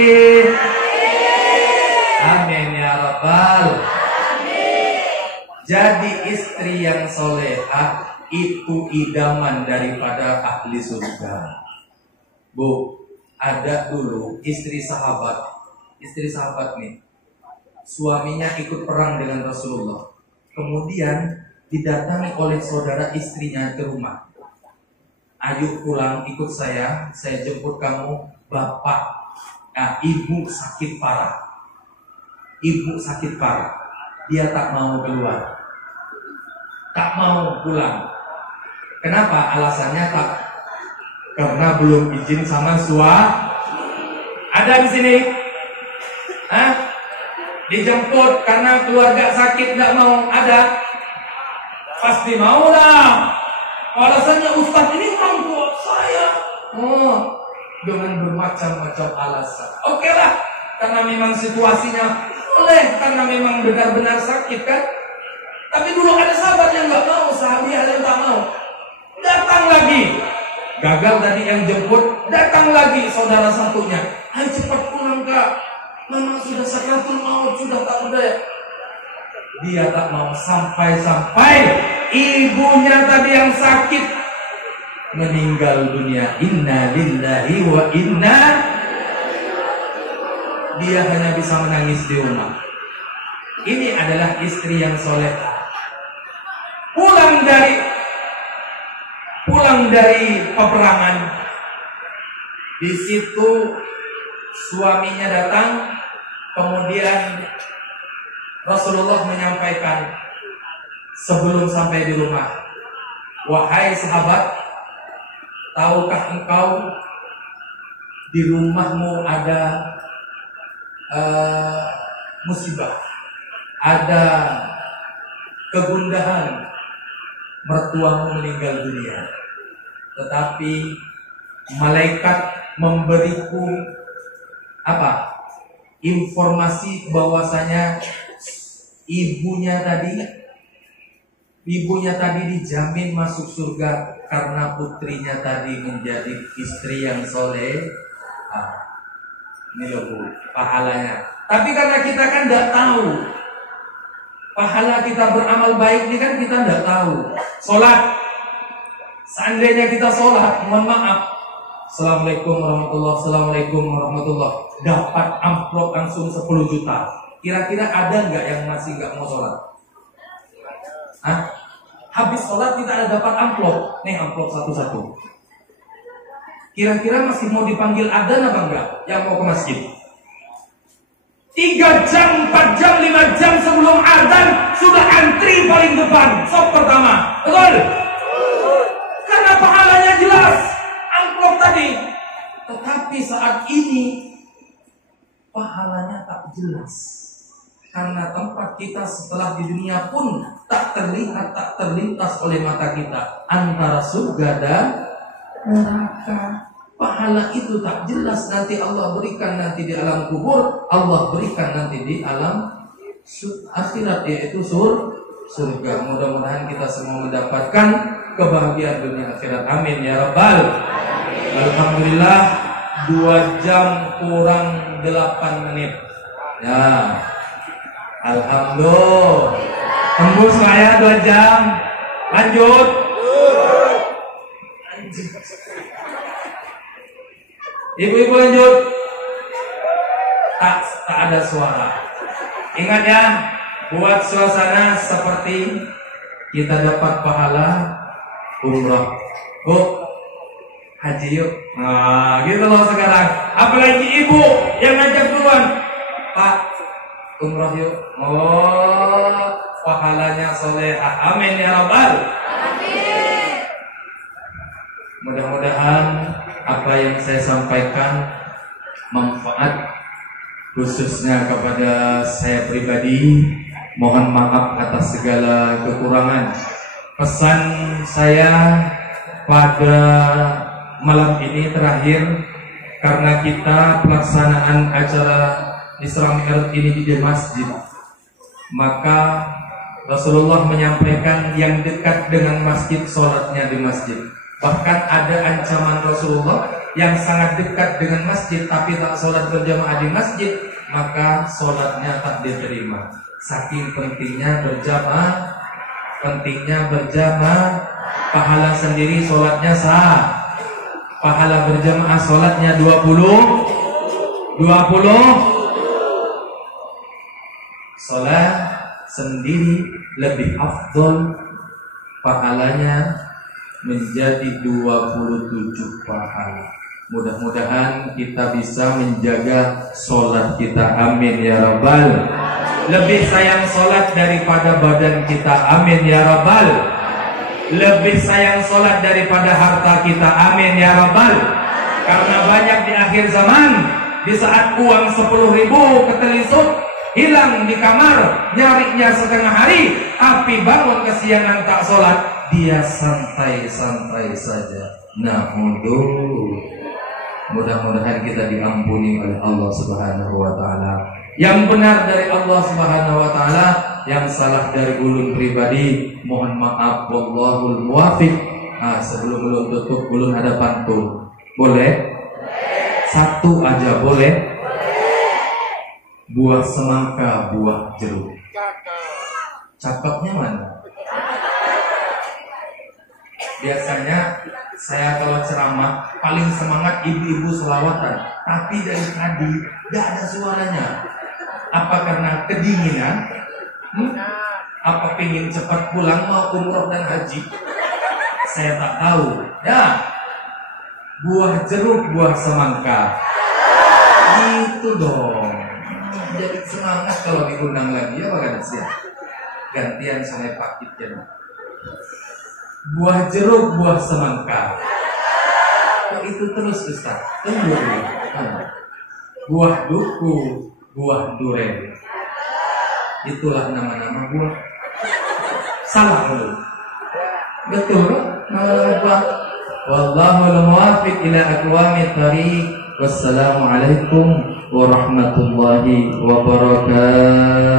Amin ya Rabbal. Jadi istri yang solehah itu idaman daripada ahli surga. Bu, ada dulu istri sahabat nih, suaminya ikut perang dengan Rasulullah. Kemudian didatangi oleh saudara istrinya ke rumah. Ayo pulang ikut saya jemput kamu, bapak. Ibu sakit parah. Dia tak mau keluar, tak mau pulang. Kenapa? Alasannya karena belum izin sama suami. Ada di sini? Dijemput karena keluarga sakit nggak mau? Ada? Pasti mau lah. Alasannya Ustaz ini orang tua saya. Dengan bermacam-macam alasan. Oke lah, karena memang situasinya boleh, karena memang benar-benar sakit kan. Tapi dulu ada sahabat yang nggak mau, sahabat yang tak mau. Datang lagi, gagal tadi yang jemput, datang lagi saudara satunya. Ayo cepat pulang memang sudah sakaratul maut, sudah tak berdaya. Dia tak mau sampai ibunya tadi yang sakit meninggal dunia. Inna lillahi wa inna. Dia hanya bisa menangis di rumah. Ini adalah istri yang soleh. Pulang dari peperangan. Di situ suaminya datang, kemudian Rasulullah menyampaikan sebelum sampai di rumah, wahai sahabat, tahukah engkau di rumahmu ada musibah, ada kegundahan, mertuamu meninggal dunia. Tetapi malaikat memberiku informasi bahwasanya ibunya tadi dijamin masuk surga karena putrinya tadi menjadi istri yang soleh. Ini loh Bu, pahalanya. Tapi karena kita kan tidak tahu pahala kita beramal baik ini, kan kita tidak tahu. Sholat, seandainya kita sholat, mohon maaf, Assalamualaikum warahmatullahi, dapat amplop langsung 10 juta. Kira-kira ada nggak yang masih nggak mau sholat? Habis sholat kita ada dapat amplop. Nih amplop satu-satu. Kira-kira masih mau dipanggil adzan apa enggak yang mau ke masjid? 3 jam, 4 jam, 5 jam sebelum adzan sudah antri paling depan, sop pertama. Betul? Karena pahalanya jelas, amplop tadi. Tetapi saat ini pahalanya tak jelas. Karena tempat kita setelah di dunia pun tak terlihat, tak terlintas oleh mata kita antara surga dan neraka. Pahala itu tak jelas, nanti Allah berikan nanti di alam kubur, Allah berikan nanti di alam akhirat, yaitu surga. Mudah-mudahan kita semua mendapatkan kebahagiaan dunia akhirat. Amin ya rabbal. Alhamdulillah 2 jam kurang 8 menit. Ya, alhamdulillah. Tembus lah ya 2 jam. Lanjut. Ibu-ibu lanjut. Tak ada suara. Ingat ya, buat suasana seperti kita dapat pahala umrah. Bu, haji yuk. Nah, gitu loh sekarang. Apalagi ibu yang ngajak duluan. Pak, umrah yuk. Oh, pahalanya solehah. Amin ya rabbal. Amin. Mudah-mudahan apa yang saya sampaikan manfaat, khususnya kepada saya pribadi. Mohon maaf atas segala kekurangan. Pesan saya pada malam ini terakhir, karena kita pelaksanaan acara Isra Mi'raj ini di masjid, maka Rasulullah menyampaikan yang dekat dengan masjid sholatnya di masjid. Bahkan ada ancaman Rasulullah yang sangat dekat dengan masjid tapi tak sholat berjamaah di masjid, maka sholatnya tak diterima. Saking pentingnya berjamaah, pahala sendiri sholatnya sah, pahala berjamaah sholatnya 20. Sholat sendiri lebih afdol, pahalanya menjadi 27 pahala. Mudah-mudahan kita bisa menjaga sholat kita. Amin ya rabbal. Lebih sayang sholat daripada badan kita. Amin ya rabbal. Lebih sayang sholat daripada harta kita. Amin ya rabbal. Karena banyak di akhir zaman, di saat uang 10.000 ketelisut, hilang di kamar, nyarinya setengah hari, tapi bangun kesiangan tak sholat, dia santai-santai saja. Mudah-mudahan kita diampuni oleh Allah Subhanahu wa taala. Yang benar dari Allah Subhanahu wa taala, yang salah dari ulun pribadi, mohon maaf. Wallahul muwafiq. Sebelum tutup, ulun ada pantun. Boleh? Satu aja boleh? buah semangka, buah jeruk. Cakepnya mana? Biasanya saya kalau ceramah paling semangat ibu-ibu selawatan, tapi dari tadi gak ada suaranya. Apa karena kedinginan? Apa pengen cepat pulang mau umroh dan haji? Saya tak tahu. Ya, buah jeruk, buah semangka. Gitu dong. Jadi semangat kalau diundang lagi ya Pak Ganes ya. Gantian saya pakitnya. Buah jeruk, buah semangka. Kok itu terus Ustaz? Tunggu. Buah duku, buah duren. Itulah nama-nama buah. Salah dulu. Betul nama-nama buah. Wallahul muwaffiq ila aqwamit thariq. Wassalamualaikum warahmatullahi wabarakatuh.